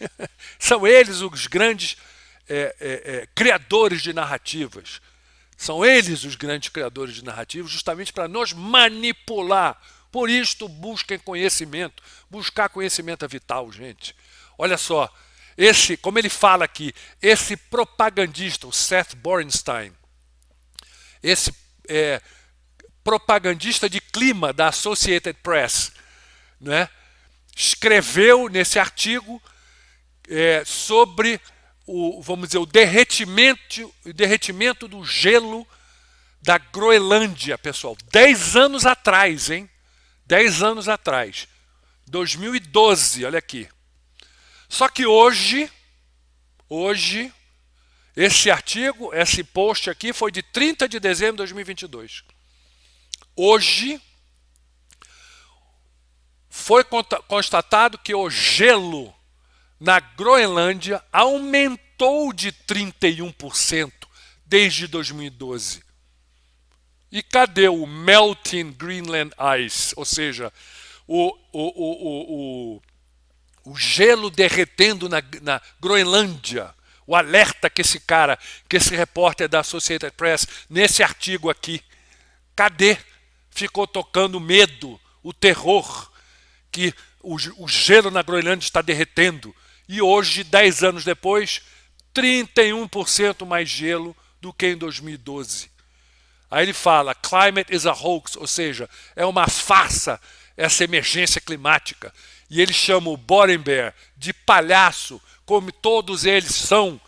São eles os grandes criadores de narrativas. São eles os grandes criadores de narrativas justamente para nos manipular. Por isto, busquem conhecimento. Buscar conhecimento é vital, gente. Olha só, como ele fala aqui, esse propagandista, o Seth Borenstein, esse propagandista de clima da Associated Press, né, escreveu nesse artigo sobre vamos dizer, o derretimento do gelo da Groenlândia, pessoal. 10 anos atrás, hein? 10 anos atrás. 2012, olha aqui. Só que hoje, esse artigo, esse post aqui foi de 30 de dezembro de 2022. Hoje, foi constatado que o gelo na Groenlândia aumentou de 31% desde 2012. E cadê o Melting Greenland Ice? Ou seja, o gelo derretendo na Groenlândia. O alerta que esse repórter da Associated Press, nesse artigo aqui. Cadê? Ficou tocando medo, o terror, que o gelo na Groenlândia está derretendo. E hoje, 10 anos depois, 31% mais gelo do que em 2012. Aí ele fala, climate is a hoax, ou seja, é uma farsa essa emergência climática. E ele chama o Borenberg de palhaço, como todos eles são,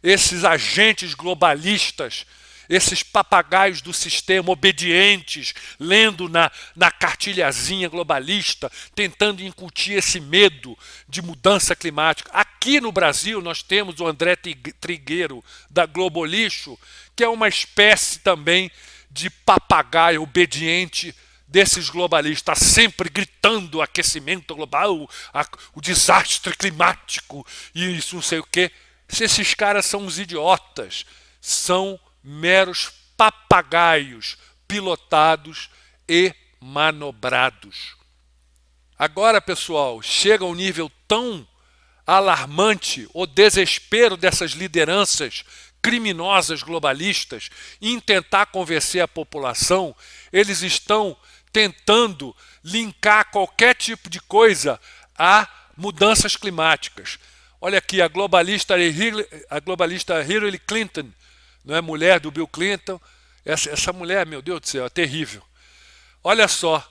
esses agentes globalistas, esses papagaios do sistema obedientes, lendo na cartilhazinha globalista, tentando incutir esse medo de mudança climática. Aqui no Brasil nós temos o André Trigueiro, da Globolixo, que é uma espécie também de papagaio obediente desses globalistas, sempre gritando aquecimento global, o desastre climático e isso não sei o quê. Esses caras são uns idiotas, são meros papagaios pilotados e manobrados. Agora, pessoal, chega a um nível tão alarmante o desespero dessas lideranças criminosas globalistas em tentar convencer a população. Eles estão tentando linkar qualquer tipo de coisa a mudanças climáticas. Olha aqui, a globalista Hillary Clinton, não é, mulher do Bill Clinton. Essa mulher, meu Deus do céu, é terrível. Olha só,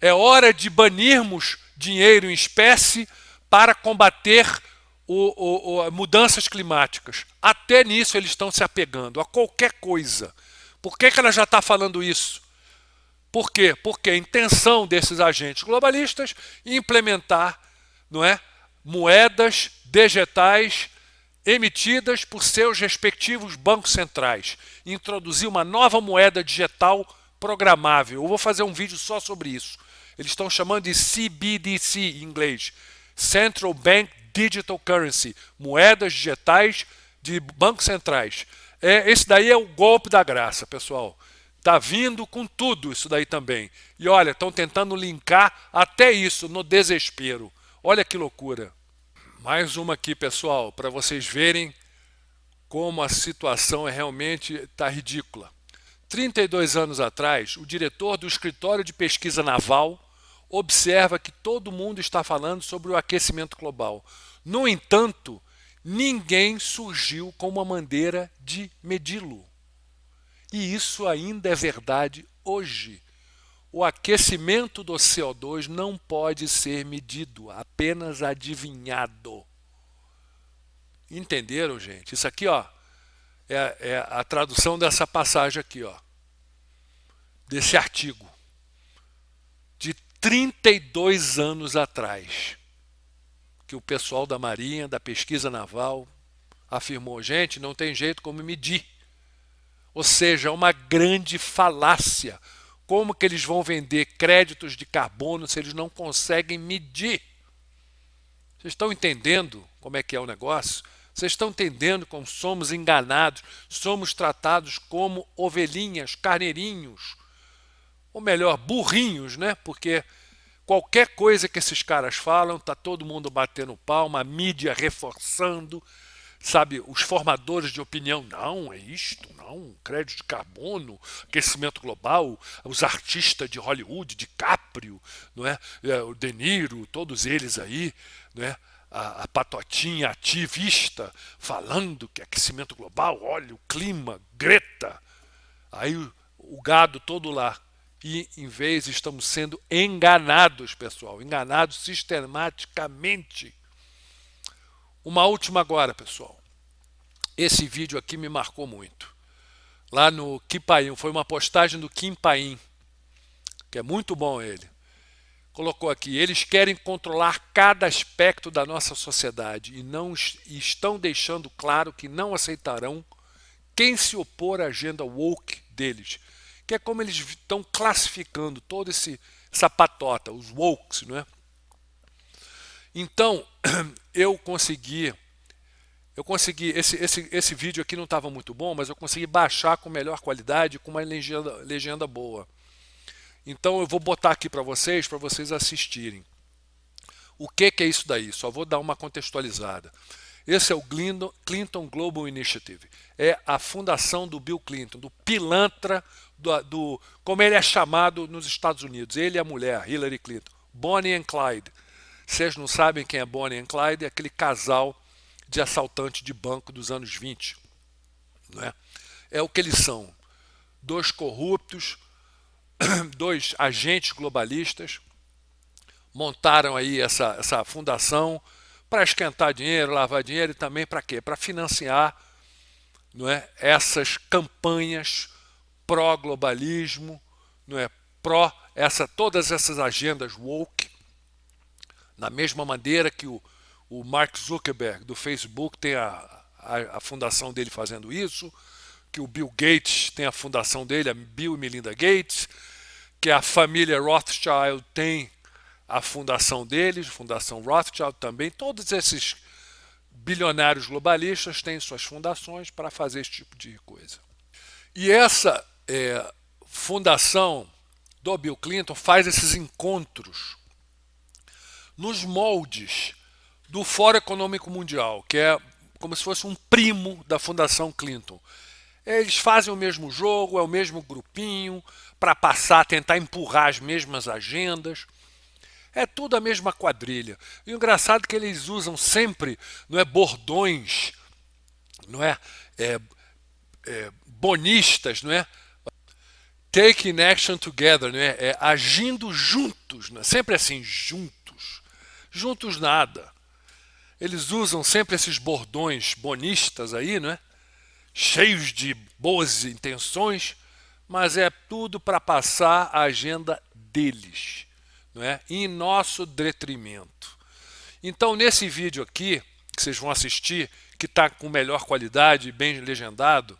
é hora de banirmos dinheiro em espécie para combater mudanças climáticas. Até nisso eles estão se apegando, a qualquer coisa. Por que ela já está falando isso? Por quê? Porque a intenção desses agentes globalistas é implementar, não é, moedas digitais emitidas por seus respectivos bancos centrais. Introduzir uma nova moeda digital programável. Eu vou fazer um vídeo só sobre isso. Eles estão chamando de CBDC em inglês. Central Bank Digital Currency. Moedas digitais de bancos centrais. Esse daí é o golpe da graça, pessoal. Está vindo com tudo isso daí também. E olha, estão tentando linkar até isso no desespero. Olha que loucura. Mais uma aqui, pessoal, para vocês verem como a situação realmente está ridícula. 32 anos atrás, o diretor do escritório de pesquisa naval observa que todo mundo está falando sobre o aquecimento global. No entanto, ninguém surgiu com uma maneira de medi-lo. E isso ainda é verdade hoje. O aquecimento do CO2 não pode ser medido, apenas adivinhado. Entenderam, gente? Isso aqui, ó, é a tradução dessa passagem aqui, ó, desse artigo, de 32 anos atrás, que o pessoal da Marinha, da pesquisa naval, afirmou, gente, não tem jeito como medir. Ou seja, uma grande falácia. Como que eles vão vender créditos de carbono se eles não conseguem medir? Vocês estão entendendo como é que é o negócio? Vocês estão entendendo como somos enganados, somos tratados como ovelhinhas, carneirinhos, ou melhor, burrinhos, né? Porque qualquer coisa que esses caras falam, está todo mundo batendo palma, a mídia reforçando, sabe, os formadores de opinião, não, é isto, não, crédito de carbono, aquecimento global, os artistas de Hollywood, DiCaprio, não é? O De Niro, todos eles aí, não é? A patotinha ativista falando que aquecimento global, olha o clima, Greta, aí o gado todo lá. E em vez estamos sendo enganados, pessoal, enganados sistematicamente. Uma última agora, pessoal. Esse vídeo aqui me marcou muito. Lá no Kim Paim, foi uma postagem do Kim Paim, que é muito bom ele. Colocou aqui, eles querem controlar cada aspecto da nossa sociedade e estão deixando claro que não aceitarão quem se opor à agenda woke deles, que é como eles estão classificando toda essa patota, os wokes, não é? Então, eu consegui esse vídeo aqui não estava muito bom, mas eu consegui baixar com melhor qualidade, com uma legenda boa. Então eu vou botar aqui para vocês assistirem. O que é isso daí? Só vou dar uma contextualizada. Esse é o Clinton Global Initiative. É a fundação do Bill Clinton, do pilantra, como ele é chamado nos Estados Unidos. Ele e a mulher, Hillary Clinton. Bonnie and Clyde. Vocês não sabem quem é Bonnie and Clyde? É aquele casal de assaltante de banco dos anos 20. Não é? É o que eles são. Dois corruptos, dois agentes globalistas, montaram aí essa fundação para esquentar dinheiro, lavar dinheiro e também para quê? Para financiar, não é, essas campanhas pró-globalismo, não é, todas essas agendas woke, na mesma maneira que o Mark Zuckerberg do Facebook tem a fundação dele fazendo isso, que o Bill Gates tem a fundação dele, a Bill e Melinda Gates, que a família Rothschild tem a fundação deles, Fundação Rothschild também. Todos esses bilionários globalistas têm suas fundações para fazer esse tipo de coisa. E essa fundação do Bill Clinton faz esses encontros nos moldes do Fórum Econômico Mundial, que é como se fosse um primo da Fundação Clinton. Eles fazem o mesmo jogo, é o mesmo grupinho, para tentar empurrar as mesmas agendas. É tudo a mesma quadrilha. E o engraçado é que eles usam sempre, não é, bordões, não é, bonistas, não é, taking action together, não é, agindo juntos, não é? Sempre assim, juntos nada. Eles usam sempre esses bordões bonistas aí, não é? Cheios de boas intenções, mas é tudo para passar a agenda deles, não é? Em nosso detrimento. Então, nesse vídeo aqui, que vocês vão assistir, que está com melhor qualidade, bem legendado,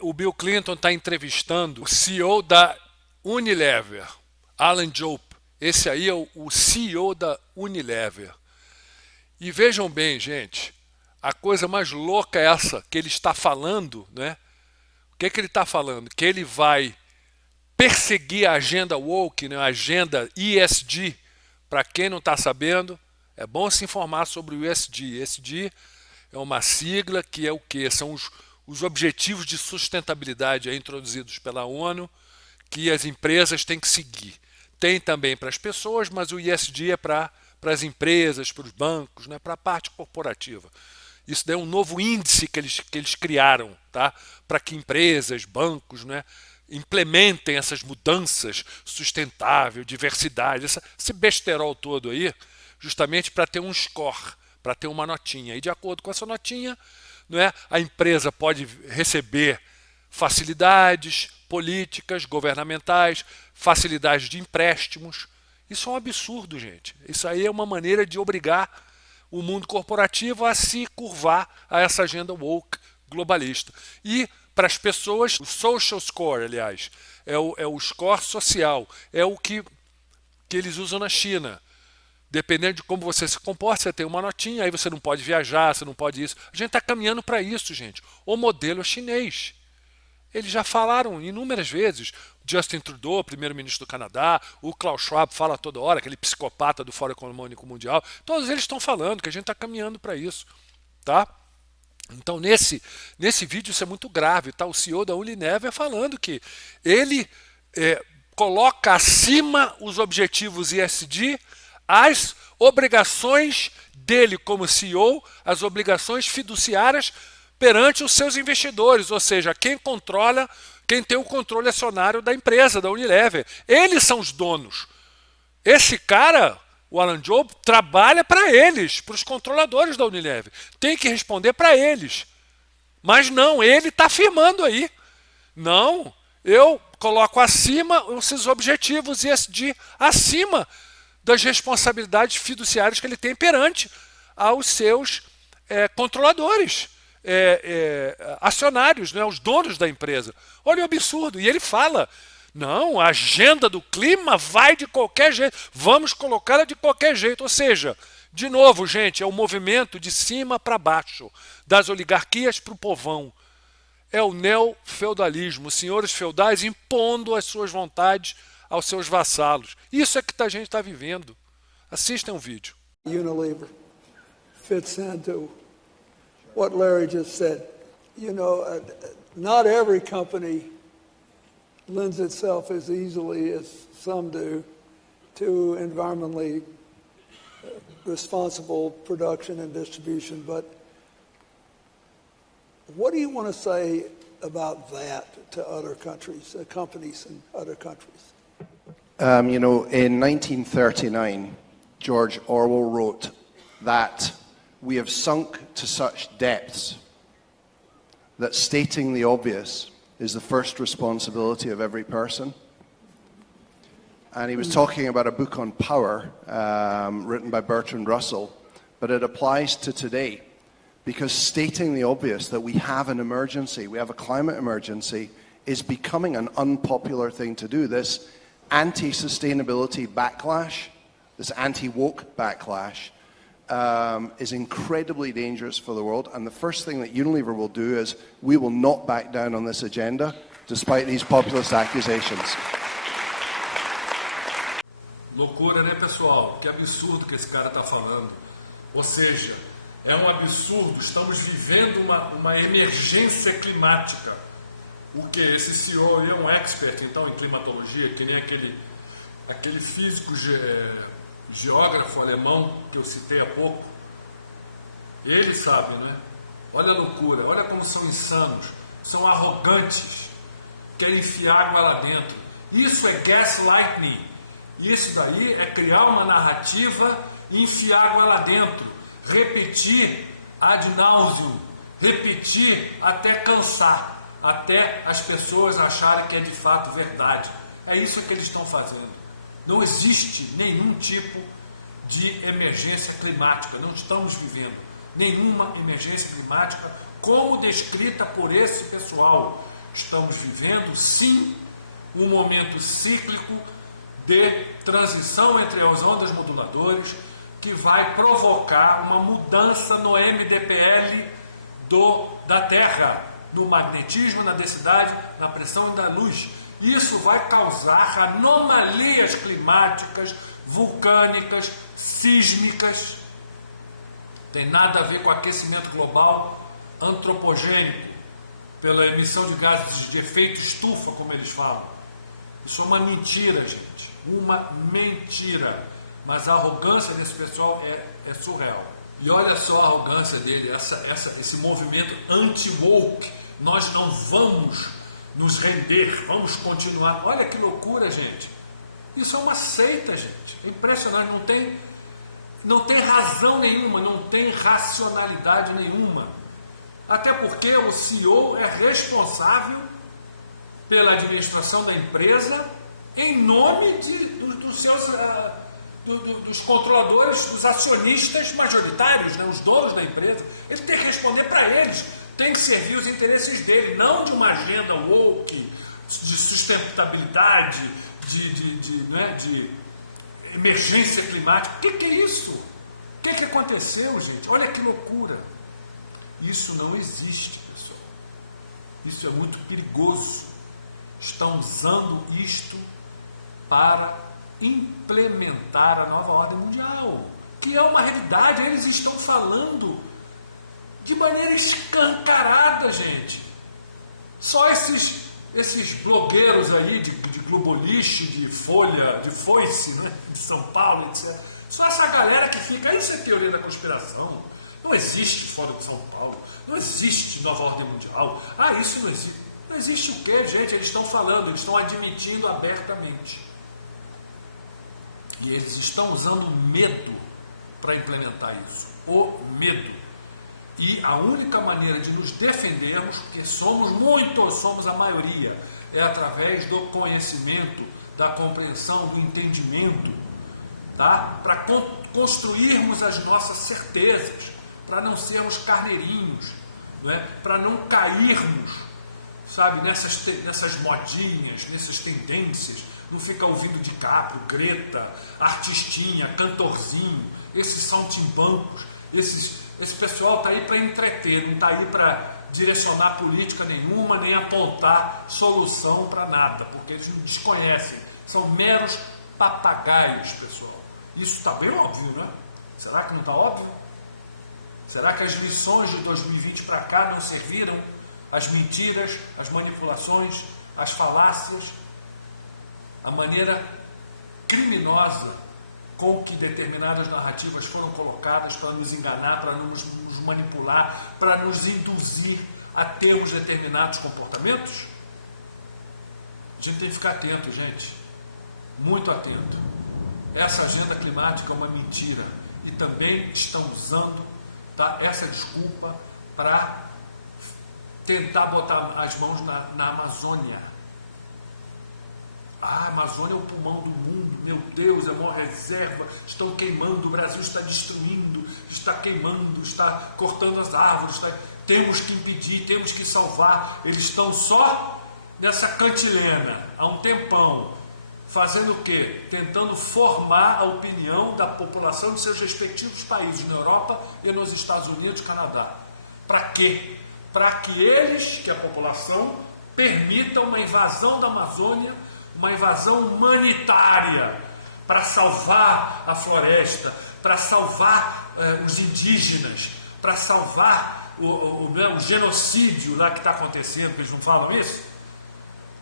o Bill Clinton está entrevistando o CEO da Unilever, Alan Jope. Esse aí é o CEO da Unilever. E vejam bem, gente, a coisa mais louca é essa que ele está falando, né? O que ele está falando? Que ele vai perseguir a agenda woke, né? A agenda ESG. Para quem não está sabendo, é bom se informar sobre o ESG. ESG é uma sigla que é o quê? São os objetivos de sustentabilidade aí introduzidos pela ONU que as empresas têm que seguir. Tem também para as pessoas, mas o ESG é para as empresas, para os bancos, né? Para a parte corporativa. Isso daí é um novo índice que eles criaram, tá? Para que empresas, bancos, né, implementem essas mudanças sustentável, diversidade, esse besterol todo aí, justamente para ter um score, para ter uma notinha. E de acordo com essa notinha, não é, a empresa pode receber facilidades políticas, governamentais, facilidades de empréstimos. Isso é um absurdo, gente. Isso aí é uma maneira de obrigar o mundo corporativo a se curvar a essa agenda woke globalista. E para as pessoas, o social score, aliás, é o score social, é o que eles usam na China. Dependendo de como você se comporta, você tem uma notinha, aí você não pode viajar, você não pode isso. A gente está caminhando para isso, gente. O modelo é chinês. Eles já falaram inúmeras vezes. Justin Trudeau, primeiro-ministro do Canadá, o Klaus Schwab fala toda hora, aquele psicopata do Fórum Econômico Mundial. Todos eles estão falando que a gente está caminhando para isso. tá? Então, nesse vídeo isso é muito grave, tá? O CEO da Unilever falando que ele coloca acima os objetivos ESG as obrigações dele como CEO, as obrigações fiduciárias perante os seus investidores, ou seja, quem tem o controle acionário da empresa, da Unilever. Eles são os donos. Esse cara, o Alan Jobe, trabalha para eles, para os controladores da Unilever. Tem que responder para eles. Mas não, ele está afirmando aí. Não, eu coloco acima esses objetivos ESG, acima das responsabilidades fiduciárias que ele tem perante aos seus controladores, acionários, né, os donos da empresa. Olha o absurdo. E ele fala, não, a agenda do clima vai de qualquer jeito, vamos colocá-la de qualquer jeito. Ou seja, de novo, gente, é o movimento de cima para baixo, das oligarquias para o povão. É o neofeudalismo, os senhores feudais impondo as suas vontades aos seus vassalos. Isso é que a gente está vivendo. Assistam um vídeo. Unilever fits into what Larry just said. You know, not every company lends itself as easily as some do to environmentally responsible production and distribution, but what do you want to say about that to other countries, companies in other countries? You know, in 1939, George Orwell wrote that we have sunk to such depths that stating the obvious is the first responsibility of every person. And he was talking about a book on power written by Bertrand Russell, but it applies to today because stating the obvious that we have an emergency, we have a climate emergency, is becoming an unpopular thing to do. This anti-sustainability backlash, this anti-woke backlash, is incredibly dangerous for the world. And the first thing that Unilever will do is we will not back down on this agenda, despite these populist accusations. Loucura, né, pessoal? Que absurdo que esse cara está falando. Ou seja, é um absurdo. Estamos vivendo uma emergência climática. O que? Esse CEO aí é um expert, então, em climatologia, que nem aquele físico geógrafo alemão que eu citei há pouco. Ele sabe, né? Olha a loucura, olha como são insanos, são arrogantes, querem enfiar água lá dentro. Isso é gaslighting. Isso daí é criar uma narrativa e enfiar água lá dentro. Repetir ad nauseam, repetir até cansar, até as pessoas acharem que é de fato verdade. É isso que eles estão fazendo. Não existe nenhum tipo de emergência climática, não estamos vivendo nenhuma emergência climática como descrita por esse pessoal. Estamos vivendo, sim, um momento cíclico de transição entre as ondas moduladoras que vai provocar uma mudança no MDPL da Terra, no magnetismo, na densidade, na pressão da luz. Isso vai causar anomalias climáticas, vulcânicas, sísmicas. Tem nada a ver com aquecimento global antropogênico, pela emissão de gases de efeito estufa, como eles falam. Isso é uma mentira, gente. Uma mentira. Mas a arrogância desse pessoal é surreal. E olha só a arrogância dele, esse movimento anti-woke. Nós não vamos nos render, vamos continuar. Olha que loucura, gente. Isso é uma seita, gente. É impressionante, não tem razão nenhuma, não tem racionalidade nenhuma. Até porque o CEO é responsável pela administração da empresa em nome dos controladores, dos acionistas majoritários, né, os donos da empresa. Ele tem que responder para eles, tem que servir os interesses dele, não de uma agenda woke, de sustentabilidade, de emergência climática. O que é isso? O que aconteceu, gente? Olha que loucura. Isso não existe, pessoal. Isso é muito perigoso. Estão usando isto para implementar a nova ordem mundial, que é uma realidade. Eles estão falando de maneira escancarada, gente. Só esses blogueiros aí de Globoliche, de Folha, de Foice, né, de São Paulo, etc. Só essa galera que fica, isso é teoria da conspiração. Não existe Fórum de São Paulo, não existe Nova Ordem Mundial. Isso não existe. Não existe o quê, gente? Eles estão falando, eles estão admitindo abertamente. E eles estão usando medo para implementar isso. O medo. E a única maneira de nos defendermos, porque somos muitos, somos a maioria, é através do conhecimento, da compreensão, do entendimento, tá? Para construirmos as nossas certezas, para não sermos carneirinhos, não é? Para não cairmos, sabe, nessas modinhas, nessas tendências, não ficar ouvindo DiCaprio, Greta, artistinha, cantorzinho, esses saltimbancos, esse pessoal está aí para entreter, não está aí para direcionar política nenhuma, nem apontar solução para nada, porque eles não desconhecem, são meros papagaios, pessoal. Isso está bem óbvio, né? Será que não está óbvio? Será que as lições de 2020 para cá não serviram? As mentiras, as manipulações, as falácias, a maneira criminosa com que determinadas narrativas foram colocadas para nos enganar, para nos manipular, para nos induzir a termos determinados comportamentos? A gente tem que ficar atento, gente. Muito atento. Essa agenda climática é uma mentira. E também estão usando, tá, essa desculpa para tentar botar as mãos na Amazônia. A Amazônia é o pulmão do mundo, meu Deus, é a maior reserva, estão queimando, o Brasil está destruindo, está queimando, está cortando as árvores, temos que impedir, temos que salvar. Eles estão só nessa cantilena há um tempão, fazendo o quê? Tentando formar a opinião da população de seus respectivos países, na Europa e nos Estados Unidos e Canadá. Para quê? Para que eles, que a população, permitam uma invasão da Amazônia, uma invasão humanitária, para salvar a floresta, para salvar os indígenas, para salvar o genocídio lá que está acontecendo, que eles não falam isso?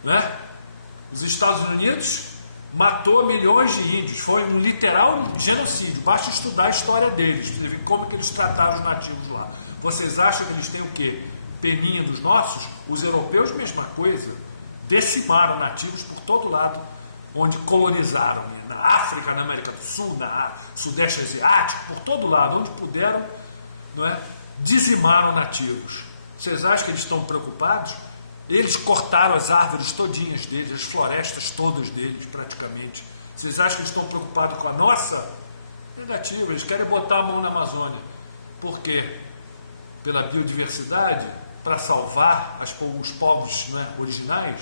Não é? Os Estados Unidos matou milhões de índios, foi um literal genocídio, basta estudar a história deles, como que eles trataram os nativos lá. Vocês acham que eles têm o quê? Peninha dos nossos? Os europeus, mesma coisa. Decimaram nativos por todo lado, onde colonizaram, né? Na África, na América do Sul, na Sudeste Asiático, por todo lado, onde puderam, não é? Dizimaram nativos. Vocês acham que eles estão preocupados? Eles cortaram as árvores todinhas deles, as florestas todas deles, praticamente. Vocês acham que eles estão preocupados com a nossa? Negativo, eles querem botar a mão na Amazônia. Por quê? Pela biodiversidade? Para salvar os povos, né, originais?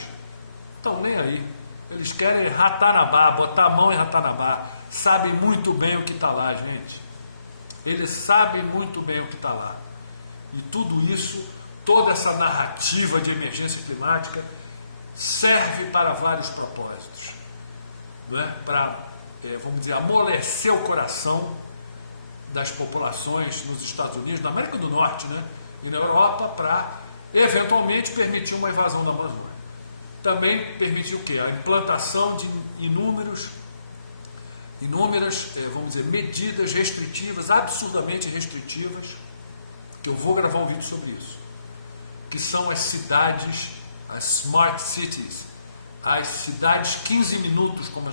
Estão nem aí. Eles querem Ratanabá, botar a mão em Ratanabá. Sabem muito bem o que está lá, gente. Eles sabem muito bem o que está lá. E tudo isso, toda essa narrativa de emergência climática serve para vários propósitos. Não é? Para, vamos dizer, amolecer o coração das populações nos Estados Unidos, na América do Norte, né? E na Europa, para eventualmente permitir uma invasão da Amazônia. Também permitir o quê? A implantação de inúmeras, vamos dizer, medidas restritivas, absurdamente restritivas, que eu vou gravar um vídeo sobre isso, que são as cidades, as smart cities, as cidades 15 minutos, como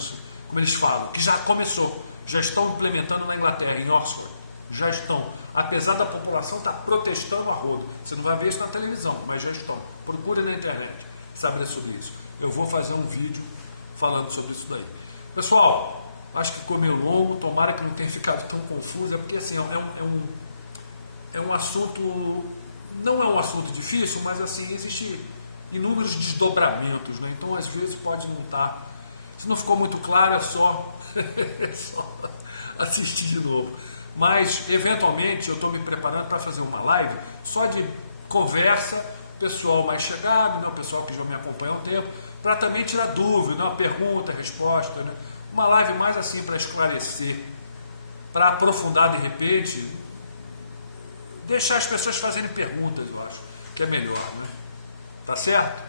eles falam, que já começou, já estão implementando na Inglaterra, em Oxford, já estão. Apesar da população estar protestando a rodo. Você não vai ver isso na televisão, mas já estão. Procure na internet saber sobre isso. Eu vou fazer um vídeo falando sobre isso daí. Pessoal, acho que ficou meio longo, tomara que não tenha ficado tão confuso, é porque assim, é um assunto, não é um assunto difícil, mas assim, existem inúmeros desdobramentos, né? Então às vezes pode não estar. Se não ficou muito claro, é só assistir de novo. Mas, eventualmente, eu estou me preparando para fazer uma live só de conversa, pessoal mais chegado, né, o pessoal que já me acompanha há um tempo, para também tirar dúvida, né, pergunta, resposta. Né, uma live mais assim para esclarecer, para aprofundar de repente, deixar as pessoas fazerem perguntas, eu acho que é melhor, né? Tá certo?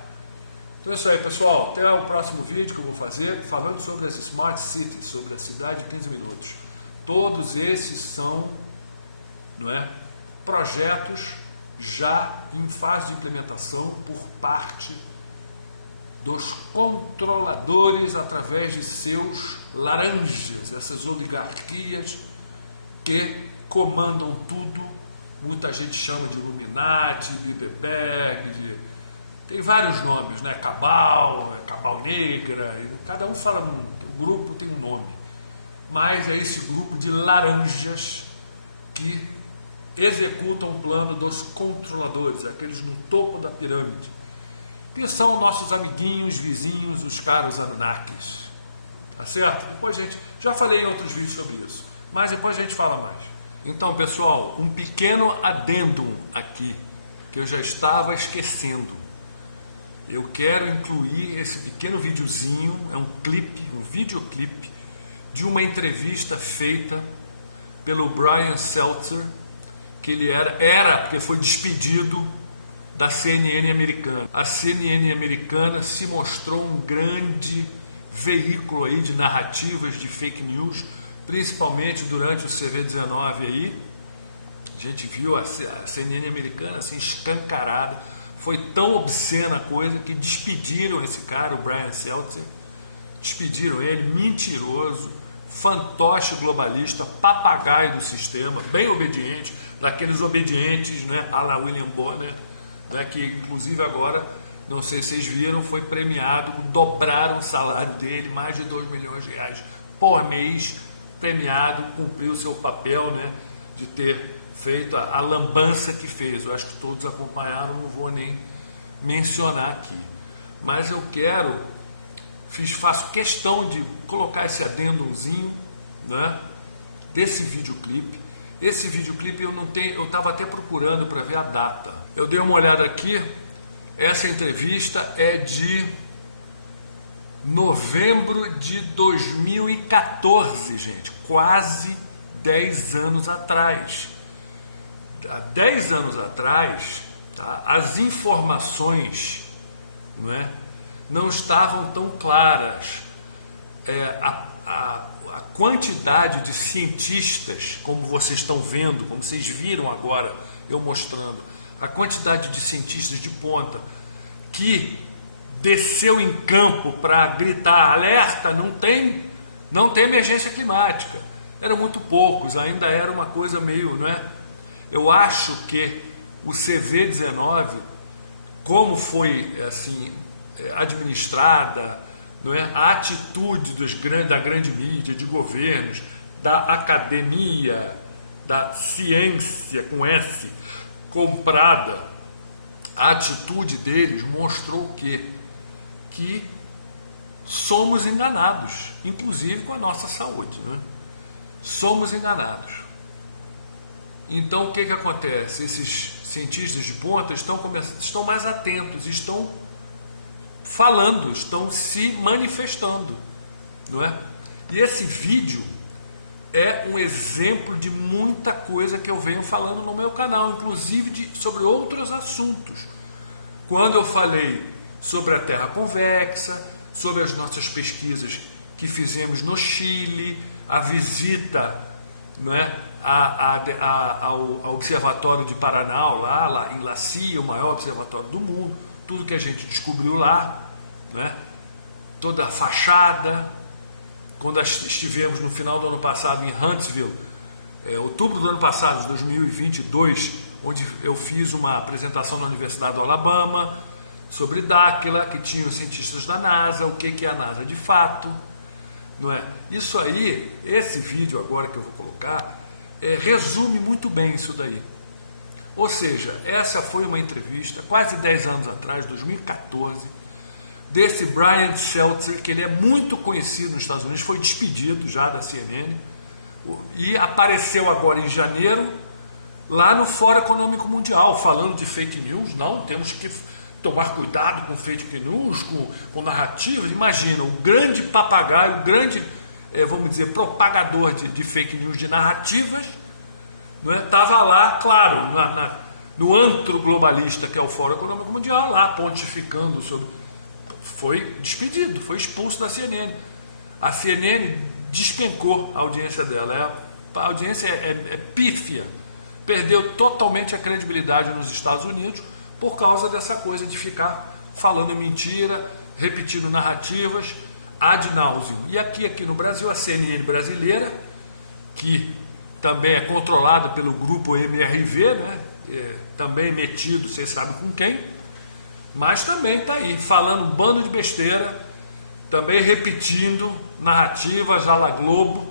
Então é isso aí, pessoal. Até o próximo vídeo que eu vou fazer falando sobre as Smart Cities, sobre a cidade de 15 minutos. Todos esses são, não é, projetos já em fase de implementação por parte dos controladores através de seus laranjas, essas oligarquias que comandam tudo. Muita gente chama de Illuminati, Bilderberg, tem vários nomes, né? Cabal Negra, cada um fala um grupo, tem um nome. Mas é esse grupo de laranjas que executam o plano dos controladores, aqueles no topo da pirâmide, que são nossos amiguinhos, vizinhos, os caros Anunnakis. Tá certo? Depois já falei em outros vídeos sobre isso, mas depois a gente fala mais. Então, pessoal, um pequeno adendum aqui, que eu já estava esquecendo. Eu quero incluir esse pequeno videozinho, é um clipe, um videoclipe, de uma entrevista feita pelo Brian Seltzer, que ele era porque foi despedido da CNN americana. A CNN americana se mostrou um grande veículo aí de narrativas de fake news, principalmente durante o CV19 aí. A gente viu a CNN americana assim escancarada. Foi tão obscena a coisa que despediram esse cara, o Brian Seltzer. Despediram ele, mentiroso, fantoche globalista, papagaio do sistema, bem obediente, daqueles obedientes, né, a la William Bonner, né, que inclusive agora, não sei se vocês viram, foi premiado, dobraram o salário dele, mais de 2 milhões de reais por mês, premiado, cumpriu o seu papel, né, de ter feito a lambança que fez. Eu acho que todos acompanharam, não vou nem mencionar aqui. Mas eu faço questão de colocar esse adendumzinho, né, desse videoclipe. Esse videoclipe eu estava até procurando para ver a data. Eu dei uma olhada aqui, essa entrevista é de novembro de 2014, gente, quase 10 anos atrás. Há 10 anos atrás, tá, as informações, não estavam tão claras. A quantidade de cientistas, como vocês estão vendo, como vocês viram agora, eu mostrando, a quantidade de cientistas de ponta que desceu em campo para gritar, alerta, não tem emergência climática. Eram muito poucos, ainda era uma coisa meio, Eu acho que o CV19, como foi assim administrada, a atitude da grande mídia, de governos, da academia, da ciência com S, comprada, a atitude deles mostrou o quê? Que somos enganados, inclusive com a nossa saúde. Somos enganados. Então, o que acontece? Esses cientistas de ponta estão mais atentos, estão falando, estão se manifestando, E esse vídeo é um exemplo de muita coisa que eu venho falando no meu canal, inclusive sobre outros assuntos. Quando eu falei sobre a Terra convexa, sobre as nossas pesquisas que fizemos no Chile, a visita, ao Observatório de Paraná, lá em Lacia, o maior observatório do mundo, tudo que a gente descobriu lá, toda a fachada. Quando estivemos no final do ano passado em Huntsville, outubro do ano passado, de 2022, onde eu fiz uma apresentação na Universidade do Alabama sobre Dáquila, que tinha os cientistas da NASA, o que é a NASA de fato. Isso aí, esse vídeo agora que eu vou colocar, resume muito bem isso daí. Ou seja, essa foi uma entrevista, quase 10 anos atrás, 2014, desse Brian Seltzer, que ele é muito conhecido nos Estados Unidos, foi despedido já da CNN, e apareceu agora em janeiro, lá no Fórum Econômico Mundial, falando de fake news. Não, temos que tomar cuidado com fake news, com narrativas. Imagina, o grande papagaio, o grande, vamos dizer, propagador de fake news, de narrativas, não é? Estava lá, claro, no antro globalista, que é o Fórum Econômico Mundial, lá pontificando sobre... Foi despedido, foi expulso da CNN. A CNN despencou a audiência dela. A audiência é pífia. Perdeu totalmente a credibilidade nos Estados Unidos por causa dessa coisa de ficar falando mentira, repetindo narrativas ad nauseam. E aqui no Brasil, a CNN brasileira, que também é controlada pelo grupo MRV, né? Também metido, vocês sabem com quem, mas também está aí, falando um bando de besteira, também repetindo narrativas à la Globo.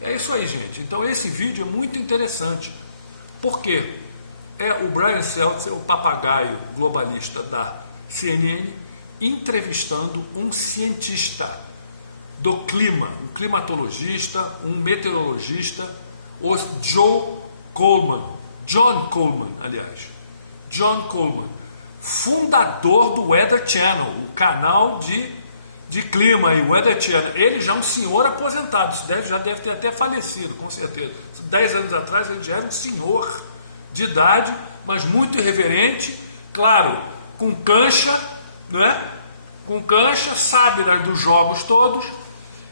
É isso aí, gente. Então esse vídeo é muito interessante, porque é o Brian Stelter, o papagaio globalista da CNN, entrevistando um cientista do clima, um climatologista, um meteorologista, o John Coleman, fundador do Weather Channel, o canal de clima e Weather Channel. Ele já é um senhor aposentado, já deve ter até falecido, com certeza. 10 anos atrás ele já era um senhor de idade, mas muito irreverente, claro, com cancha, não é? Com cancha, sabe dos jogos todos,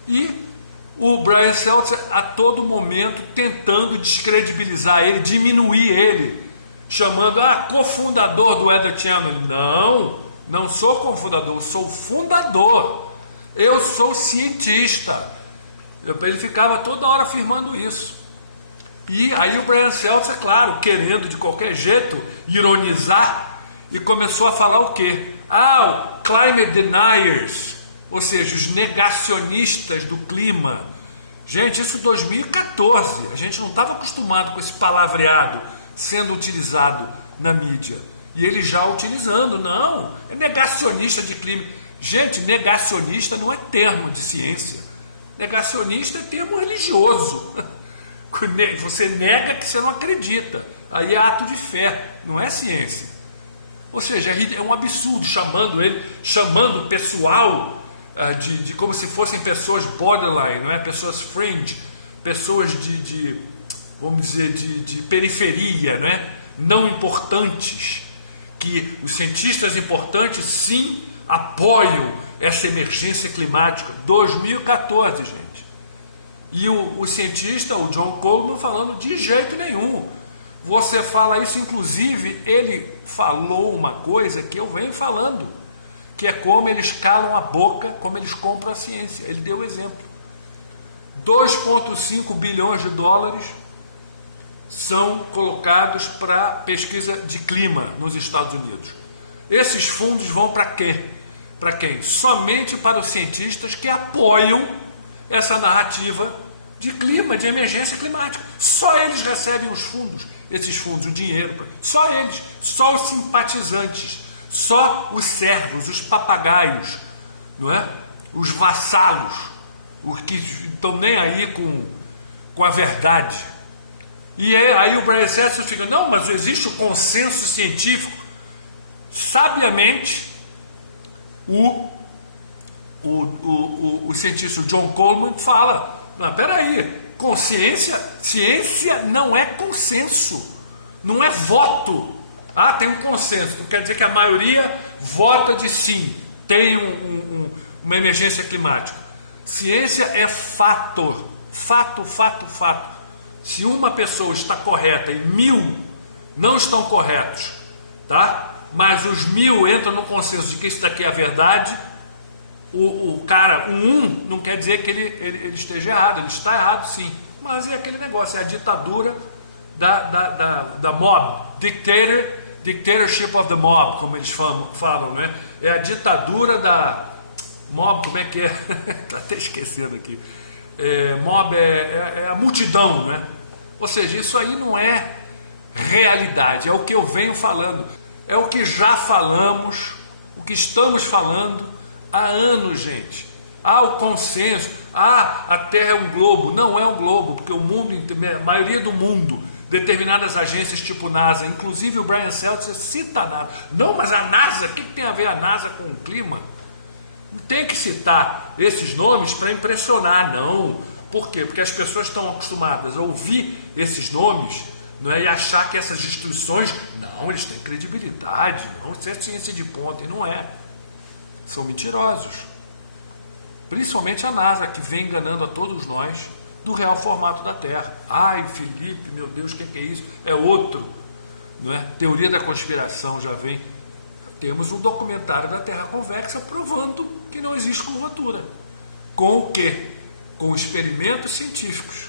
e o Brian Stelter a todo momento tentando descredibilizar ele, diminuir ele, chamando, cofundador do Weather Channel. Não sou cofundador, sou fundador, eu sou cientista. Ele ficava toda hora afirmando isso. E aí o Brian Stelter, claro, querendo de qualquer jeito ironizar, e começou a falar o quê? O climate deniers, ou seja, os negacionistas do clima. Gente, isso em 2014, a gente não estava acostumado com esse palavreado sendo utilizado na mídia. E ele já utilizando, não, é negacionista de clima. Gente, negacionista não é termo de ciência. Negacionista é termo religioso. Você nega que você não acredita. Aí é ato de fé, não é ciência. Ou seja, é um absurdo chamando o pessoal de como se fossem pessoas borderline, não é? Pessoas fringe, pessoas vamos dizer, de periferia, não é? Não importantes, que os cientistas importantes sim apoiam essa emergência climática. 2014, gente. E o cientista, o John Coleman, falando de jeito nenhum. Você fala isso, inclusive, ele falou uma coisa que eu venho falando, que é como eles calam a boca, como eles compram a ciência. Ele deu o exemplo. 2,5 bilhões de dólares são colocados para pesquisa de clima nos Estados Unidos. Esses fundos vão para quê? Para quem? Somente para os cientistas que apoiam essa narrativa de clima, de emergência climática. Só eles recebem os fundos, esses fundos, o dinheiro. Só eles, só os simpatizantes, só os servos, os papagaios, não é? Os vassalos, os que estão nem aí com a verdade. E aí o Brian Stelter fica, não, mas existe o consenso científico. Sabiamente, o cientista John Coleman fala, não, peraí, ciência não é consenso, não é voto. Tem um consenso, não quer dizer que a maioria vota de sim, tem uma emergência climática. Ciência é fato. Se uma pessoa está correta e 1000 não estão corretos, tá? Mas os 1000 entram no consenso de que isso daqui é a verdade, o cara, não quer dizer que ele esteja errado, ele está errado sim, mas é aquele negócio, é a ditadura da mob, dictatorship of the mob, como eles falam, né? É a ditadura da mob, como é que é? Estou até esquecendo aqui. Mob é a multidão, né? Ou seja, isso aí não é realidade, é o que eu venho falando, é o que já falamos, o que estamos falando há anos, gente. O consenso, a Terra é um globo. Não é um globo, porque o mundo, a maioria do mundo, determinadas agências tipo NASA, inclusive o Brian Stelter cita a NASA. Não, mas a NASA, o que tem a ver a NASA com o clima? Não tem que citar esses nomes para impressionar, não. Por quê? Porque as pessoas estão acostumadas a ouvir esses nomes, não é? E achar que essas instituições, não, eles têm credibilidade, não, isso é ciência de ponta, e não é. São mentirosos. Principalmente a NASA, que vem enganando a todos nós do real formato da Terra. Ai, Felipe, meu Deus, o que é isso? É outro. Não é? Teoria da conspiração já vem. Temos um documentário da Terra convexa provando que não existe curvatura. Com o quê? Com experimentos científicos.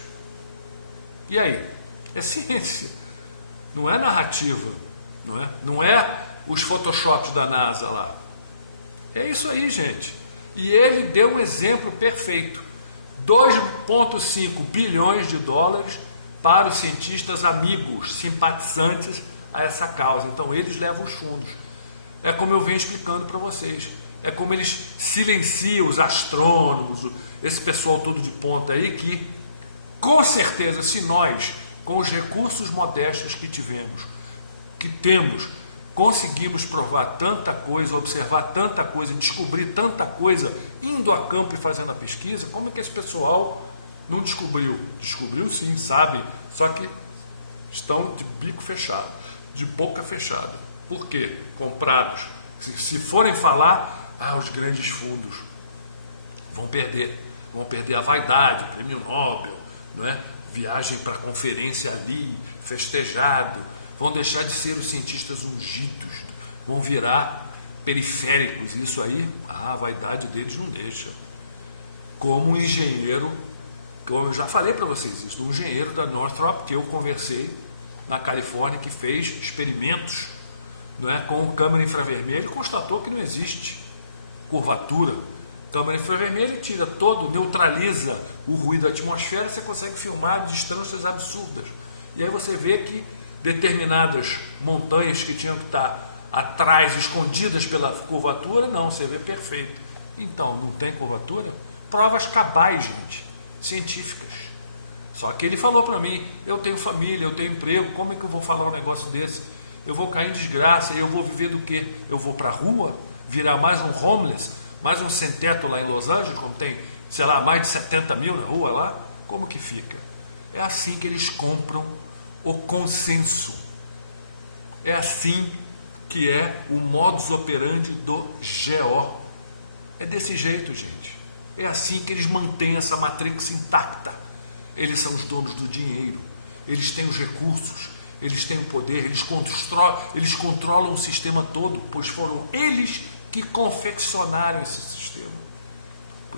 E aí? É ciência. Não é narrativa. Não é os photoshops da NASA lá. É isso aí, gente. E ele deu um exemplo perfeito. 2,5 bilhões de dólares para os cientistas amigos, simpatizantes a essa causa. Então, eles levam os fundos. É como eu venho explicando para vocês. É como eles silenciam os astrônomos, esse pessoal todo de ponta aí, que, com certeza, se nós, com os recursos modestos que temos, conseguimos provar tanta coisa, observar tanta coisa, descobrir tanta coisa, indo a campo e fazendo a pesquisa, como é que esse pessoal não descobriu? Descobriu sim, sabe, só que estão de bico fechado, de boca fechada. Por quê? Comprados. Se forem falar, os grandes fundos vão perder a vaidade, prêmio Nobel, não é? Viagem para conferência ali, festejado, vão deixar de ser os cientistas ungidos, vão virar periféricos. Isso aí, a vaidade deles não deixa. Como um engenheiro, como eu já falei para vocês isso, um engenheiro da Northrop, que eu conversei na Califórnia, que fez experimentos, não é, com câmera infravermelha, e constatou que não existe curvatura. Câmera infravermelha tira todo, neutraliza o ruído da atmosfera, você consegue filmar distâncias absurdas. E aí você vê que determinadas montanhas que tinham que estar atrás, escondidas pela curvatura, não, você vê perfeito. Então, não tem curvatura? Provas cabais, gente, científicas. Só que ele falou para mim, eu tenho família, eu tenho emprego, como é que eu vou falar um negócio desse? Eu vou cair em desgraça, eu vou viver do quê? Eu vou para a rua, virar mais um homeless, mais um sem-teto lá em Los Angeles, como tem, sei lá, mais de 70 mil na rua lá? Como que fica? É assim que eles compram o consenso. É assim que é o modus operandi do GO. É desse jeito, gente. É assim que eles mantêm essa matrix intacta. Eles são os donos do dinheiro. Eles têm os recursos. Eles têm o poder. Eles controlam o sistema todo, pois foram eles que confeccionaram esse sistema.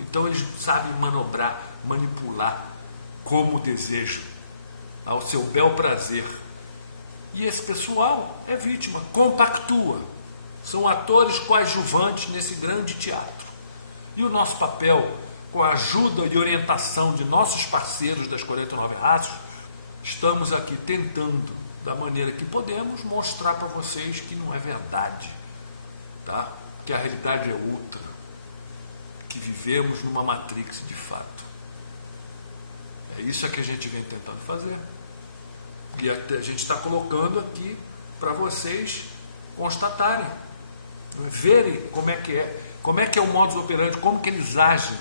Então eles sabem manobrar, manipular como desejam, ao seu bel prazer. E esse pessoal é vítima, compactua. São atores coadjuvantes nesse grande teatro. E o nosso papel, com a ajuda e orientação de nossos parceiros das 49 raças, estamos aqui tentando, da maneira que podemos, mostrar para vocês que não é verdade, tá? Que a realidade é outra, que vivemos numa matrix de fato. É isso que a gente vem tentando fazer. E a gente está colocando aqui para vocês constatarem, verem como é que é o modus operandi, como que eles agem.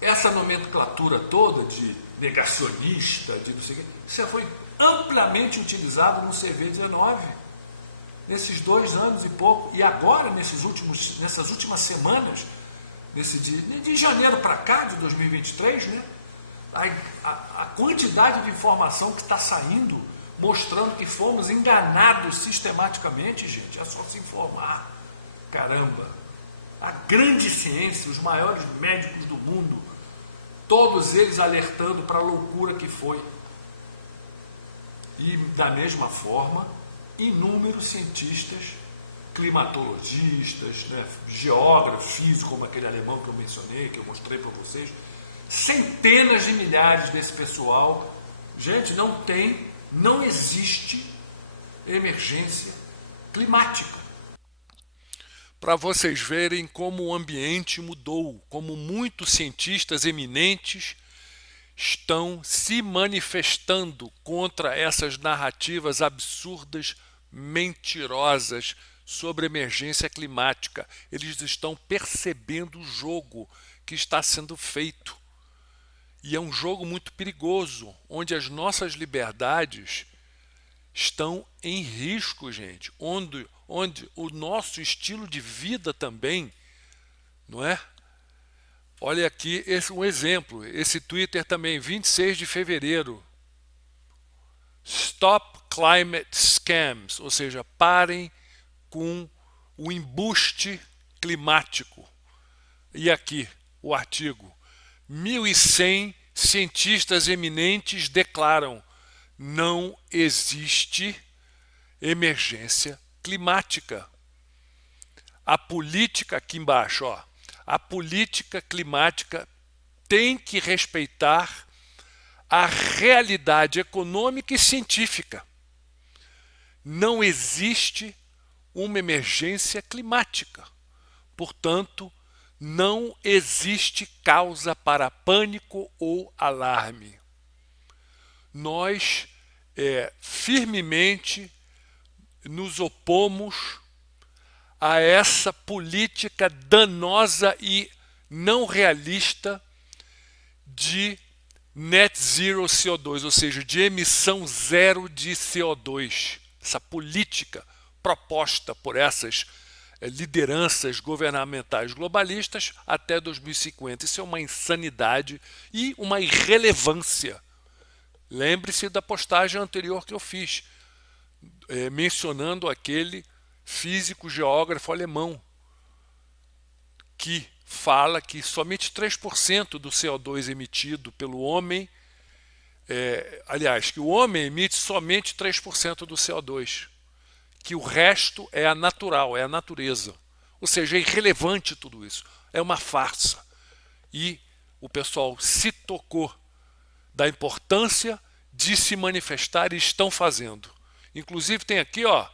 Essa nomenclatura toda de negacionista, de não sei o quê, isso foi amplamente utilizado no CV19, nesses 2 anos e pouco, e agora, nessas últimas semanas, de janeiro para cá, de 2023, né? A quantidade de informação que está saindo, mostrando que fomos enganados sistematicamente, gente, é só se informar. Caramba, a grande ciência, os maiores médicos do mundo, todos eles alertando para a loucura que foi. E, da mesma forma, inúmeros cientistas, climatologistas, né, geógrafos, físicos, como aquele alemão que eu mencionei, que eu mostrei para vocês, centenas de milhares desse pessoal. Gente, não existe emergência climática. Para vocês verem como o ambiente mudou, como muitos cientistas eminentes estão se manifestando contra essas narrativas absurdas, mentirosas sobre emergência climática. Eles estão percebendo o jogo que está sendo feito. E é um jogo muito perigoso, onde as nossas liberdades estão em risco, gente. Onde o nosso estilo de vida também, não é? Olha aqui um exemplo, esse Twitter também, 26 de fevereiro. Stop Climate Scams, ou seja, parem com o embuste climático. E aqui o artigo. 1.100 cientistas eminentes declaram: não existe emergência climática. A política, aqui embaixo, ó, a política climática tem que respeitar a realidade econômica e científica. Não existe uma emergência climática. Portanto, não existe causa para pânico ou alarme. Nós firmemente nos opomos a essa política danosa e não realista de net zero CO2, ou seja, de emissão zero de CO2. Essa política proposta por essas lideranças governamentais globalistas até 2050. Isso é uma insanidade e uma irrelevância. Lembre-se da postagem anterior que eu fiz, mencionando aquele físico geógrafo alemão que fala que somente 3% do CO2 emitido pelo homem, aliás, que o homem emite somente 3% do CO2, que o resto é a natural, é a natureza. Ou seja, é irrelevante tudo isso. É uma farsa. E o pessoal se tocou da importância de se manifestar e estão fazendo. Inclusive tem aqui, ó,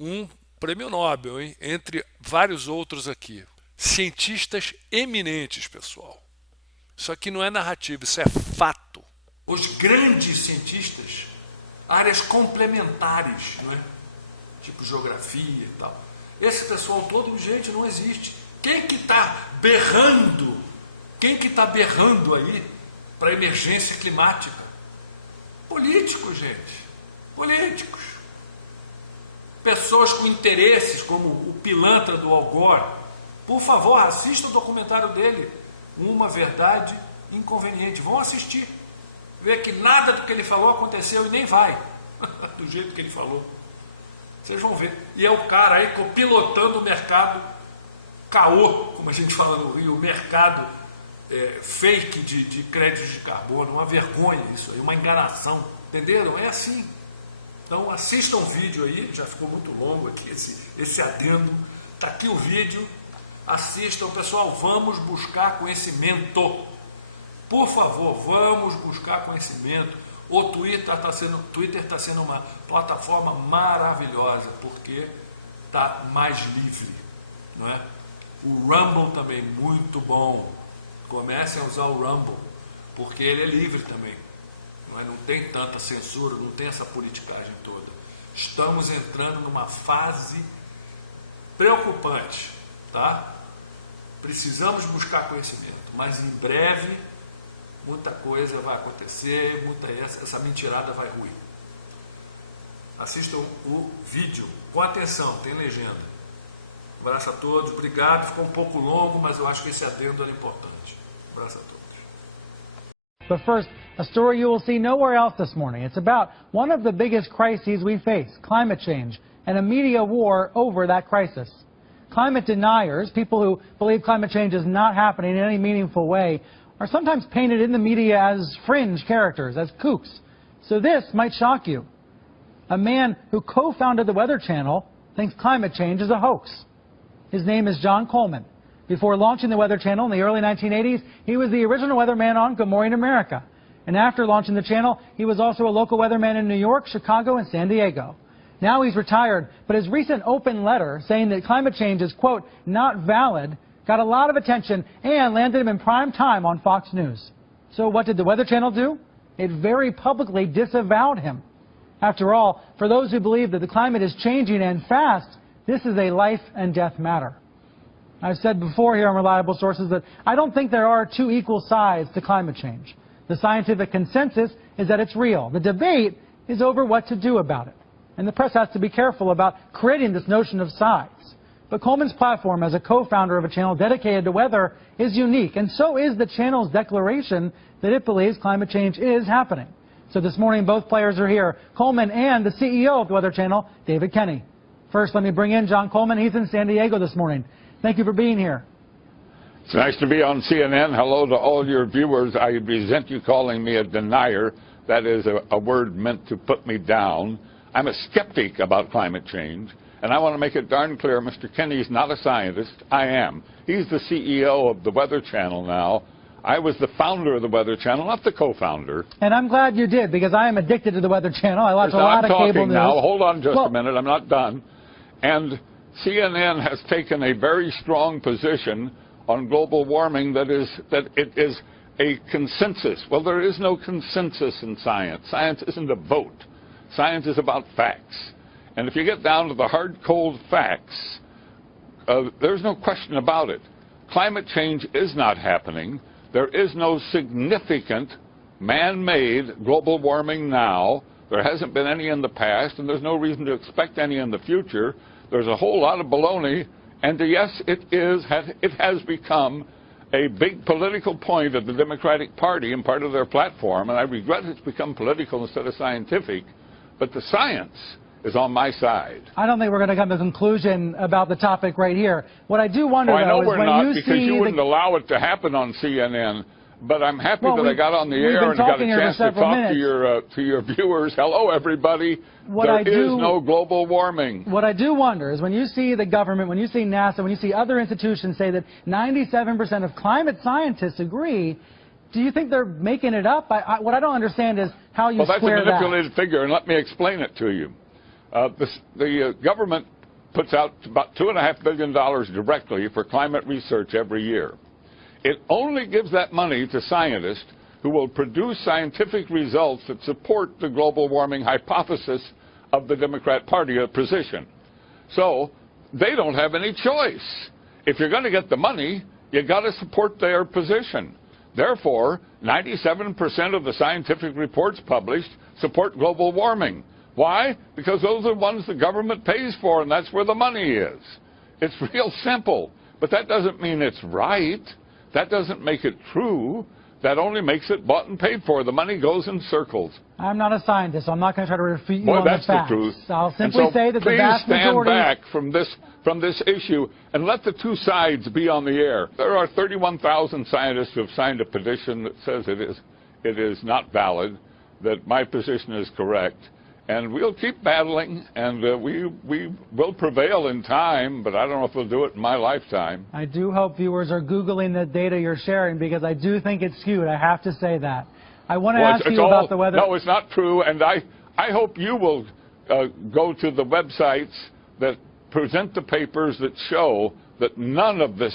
um prêmio Nobel, hein? Entre vários outros aqui. Cientistas eminentes, pessoal. Isso aqui não é narrativa, isso é fato. Os grandes cientistas, áreas complementares, não é? Tipo geografia e tal. Esse pessoal todo, gente, não existe. Quem que está berrando? Quem que está berrando aí para a emergência climática? Políticos, gente. Políticos. Pessoas com interesses, como o pilantra do Al Gore. Por favor, assista o documentário dele, Uma Verdade Inconveniente. Vão assistir. Ver que nada do que ele falou aconteceu e nem vai. Do jeito que ele falou. Vocês vão ver. E é o cara aí pilotando o mercado caô, como a gente fala no Rio, o mercado fake de créditos de carbono. Uma vergonha isso aí, uma enganação. Entenderam? É assim. Então assistam o vídeo aí, já ficou muito longo aqui esse adendo. Está aqui o vídeo. Assistam, pessoal, vamos buscar conhecimento. Por favor, vamos buscar conhecimento. O Twitter está sendo uma plataforma maravilhosa, porque está mais livre, não é? O Rumble também, muito bom. Comecem a usar o Rumble, porque ele é livre também. Não é? Não tem tanta censura, não tem essa politicagem toda. Estamos entrando numa fase preocupante, tá? Precisamos buscar conhecimento, mas em breve muita coisa vai acontecer, essa mentirada vai ruir. Assistam o vídeo com atenção, tem legenda. Um abraço a todos, obrigado. Ficou um pouco longo, mas eu acho que esse adendo era importante. Um abraço a todos. But first, a story you will see nowhere else this morning. It's about one of the biggest crises we face, climate change, and a media war over that crisis. Climate deniers, people who believe climate change is not happening in any meaningful way, are sometimes painted in the media as fringe characters, as kooks. So this might shock you. A man who co-founded the Weather Channel thinks climate change is a hoax. His name is John Coleman. Before launching the Weather Channel in the early 1980s, he was the original weatherman on Good Morning America. And after launching the channel, he was also a local weatherman in New York, Chicago, and San Diego. Now he's retired, but his recent open letter saying that climate change is, quote, not valid, got a lot of attention and landed him in prime time on Fox News. So what did the Weather Channel do? It very publicly disavowed him. After all, for those who believe that the climate is changing and fast, this is a life and death matter. I've said before here on Reliable Sources that I don't think there are two equal sides to climate change. The scientific consensus is that it's real. The debate is over what to do about it. And the press has to be careful about creating this notion of sides. But Coleman's platform as a co-founder of a channel dedicated to weather is unique, and so is the channel's declaration that it believes climate change is happening. So this morning, both players are here, Coleman and the CEO of the Weather Channel, David Kenny. First, let me bring in John Coleman. He's in San Diego this morning. Thank you for being here. It's nice to be on CNN. Hello to all your viewers. I resent you calling me a denier. That is a word meant to put me down. I'm a skeptic about climate change, and I want to make it darn clear, Mr. Kenny's not a scientist. I am. He's the CEO of the Weather Channel now. I was the founder of the Weather Channel, not the co-founder. And I'm glad you did, because I am addicted to the Weather Channel. I watch a lot of cable news. Now, hold on just a minute. I'm not done. And CNN has taken a very strong position on global warming that it is a consensus. Well, there is no consensus in science. Science isn't a vote. Science is about facts. And if you get down to the hard, cold facts, there's no question about it. Climate change is not happening. There is no significant man-made global warming now. There hasn't been any in the past, and there's no reason to expect any in the future. There's a whole lot of baloney, and yes, it has become a big political point of the Democratic Party and part of their platform, and I regret it's become political instead of scientific, but the science is on my side. I don't think we're going to come to a conclusion about the topic right here. What I do wonder, though, is when you see... I know we're not, because you wouldn't allow it to happen on CNN, but I'm happy that I got on the air and got a chance to talk to your viewers. Hello, everybody. There is no global warming. What I do wonder is when you see the government, when you see NASA, when you see other institutions say that 97% of climate scientists agree, do you think they're making it up? What I don't understand is how you square that. Well, that's a manipulated figure, and let me explain it to you. The government puts out about $2.5 billion directly for climate research every year. It only gives that money to scientists who will produce scientific results that support the global warming hypothesis of the Democrat Party position. So they don't have any choice. If you're going to get the money, you got to support their position. Therefore, 97% of the scientific reports published support global warming. Why? Because those are the ones the government pays for, and that's where the money is. It's real simple. But that doesn't mean it's right. That doesn't make it true. That only makes it bought and paid for. The money goes in circles. I'm not a scientist, so I'm not going to try to refute you on that's the facts. The truth. I'll simply say that the vast majority... Please stand back from this issue and let the two sides be on the air. There are 31,000 scientists who have signed a petition that says it is not valid, that my position is correct. And we'll keep battling, and we will prevail in time, but I don't know if we'll do it in my lifetime. I do hope viewers are Googling the data you're sharing, because I do think it's skewed. I have to say that. I want to ask you about the weather. No, it's not true, and I hope you will go to the websites that present the papers that show that none of this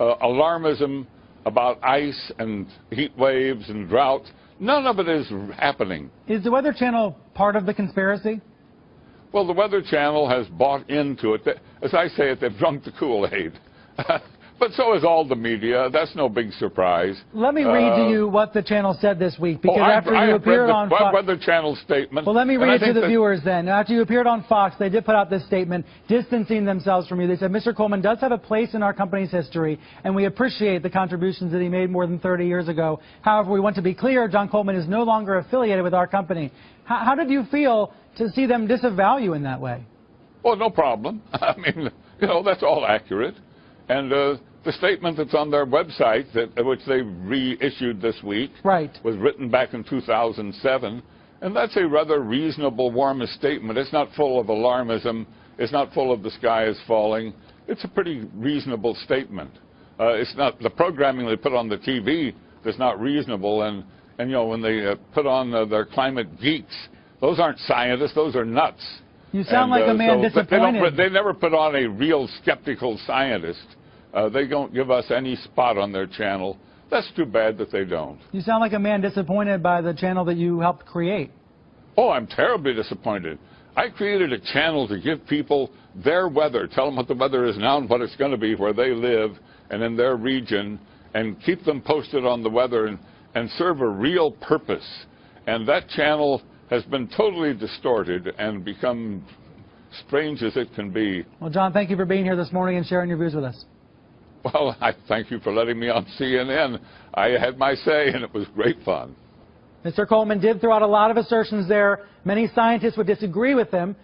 alarmism about ice and heat waves and droughts, none of it is happening. Is the Weather Channel part of the conspiracy? Well, the Weather Channel has bought into it. As I say it, they've drunk the Kool-Aid. But so has all the media. That's no big surprise. Let me read to you what the channel said this week, because after you appeared on Fox... Weather Channel statement. Well, let me read it to the viewers then. After you appeared on Fox, they did put out this statement distancing themselves from you. They said, Mr. Coleman does have a place in our company's history, and we appreciate the contributions that he made more than 30 years ago. However, we want to be clear, John Coleman is no longer affiliated with our company. How did you feel to see them disavow you in that way? Well, no problem. I mean, that's all accurate. And the statement that's on their website, which they reissued this week, was written back in 2007. And that's a rather reasonable, warmist statement. It's not full of alarmism. It's not full of the sky is falling. It's a pretty reasonable statement. It's not the programming they put on the TV that's not reasonable. And when they put on their climate geeks, those aren't scientists. Those are nuts. You sound like a man disappointed. They never put on a real skeptical scientist. They don't give us any spot on their channel. That's too bad that they don't. You sound like a man disappointed by the channel that you helped create. Oh, I'm terribly disappointed. I created a channel to give people their weather, tell them what the weather is now and what it's going to be where they live and in their region, and keep them posted on the weather. and serve a real purpose. And that channel has been totally distorted and become strange as it can be. Well, John, thank you for being here this morning and sharing your views with us. Well, I thank you for letting me on CNN. I had my say, and it was great fun. Mr. Coleman did throw out a lot of assertions there. Many scientists would disagree with him.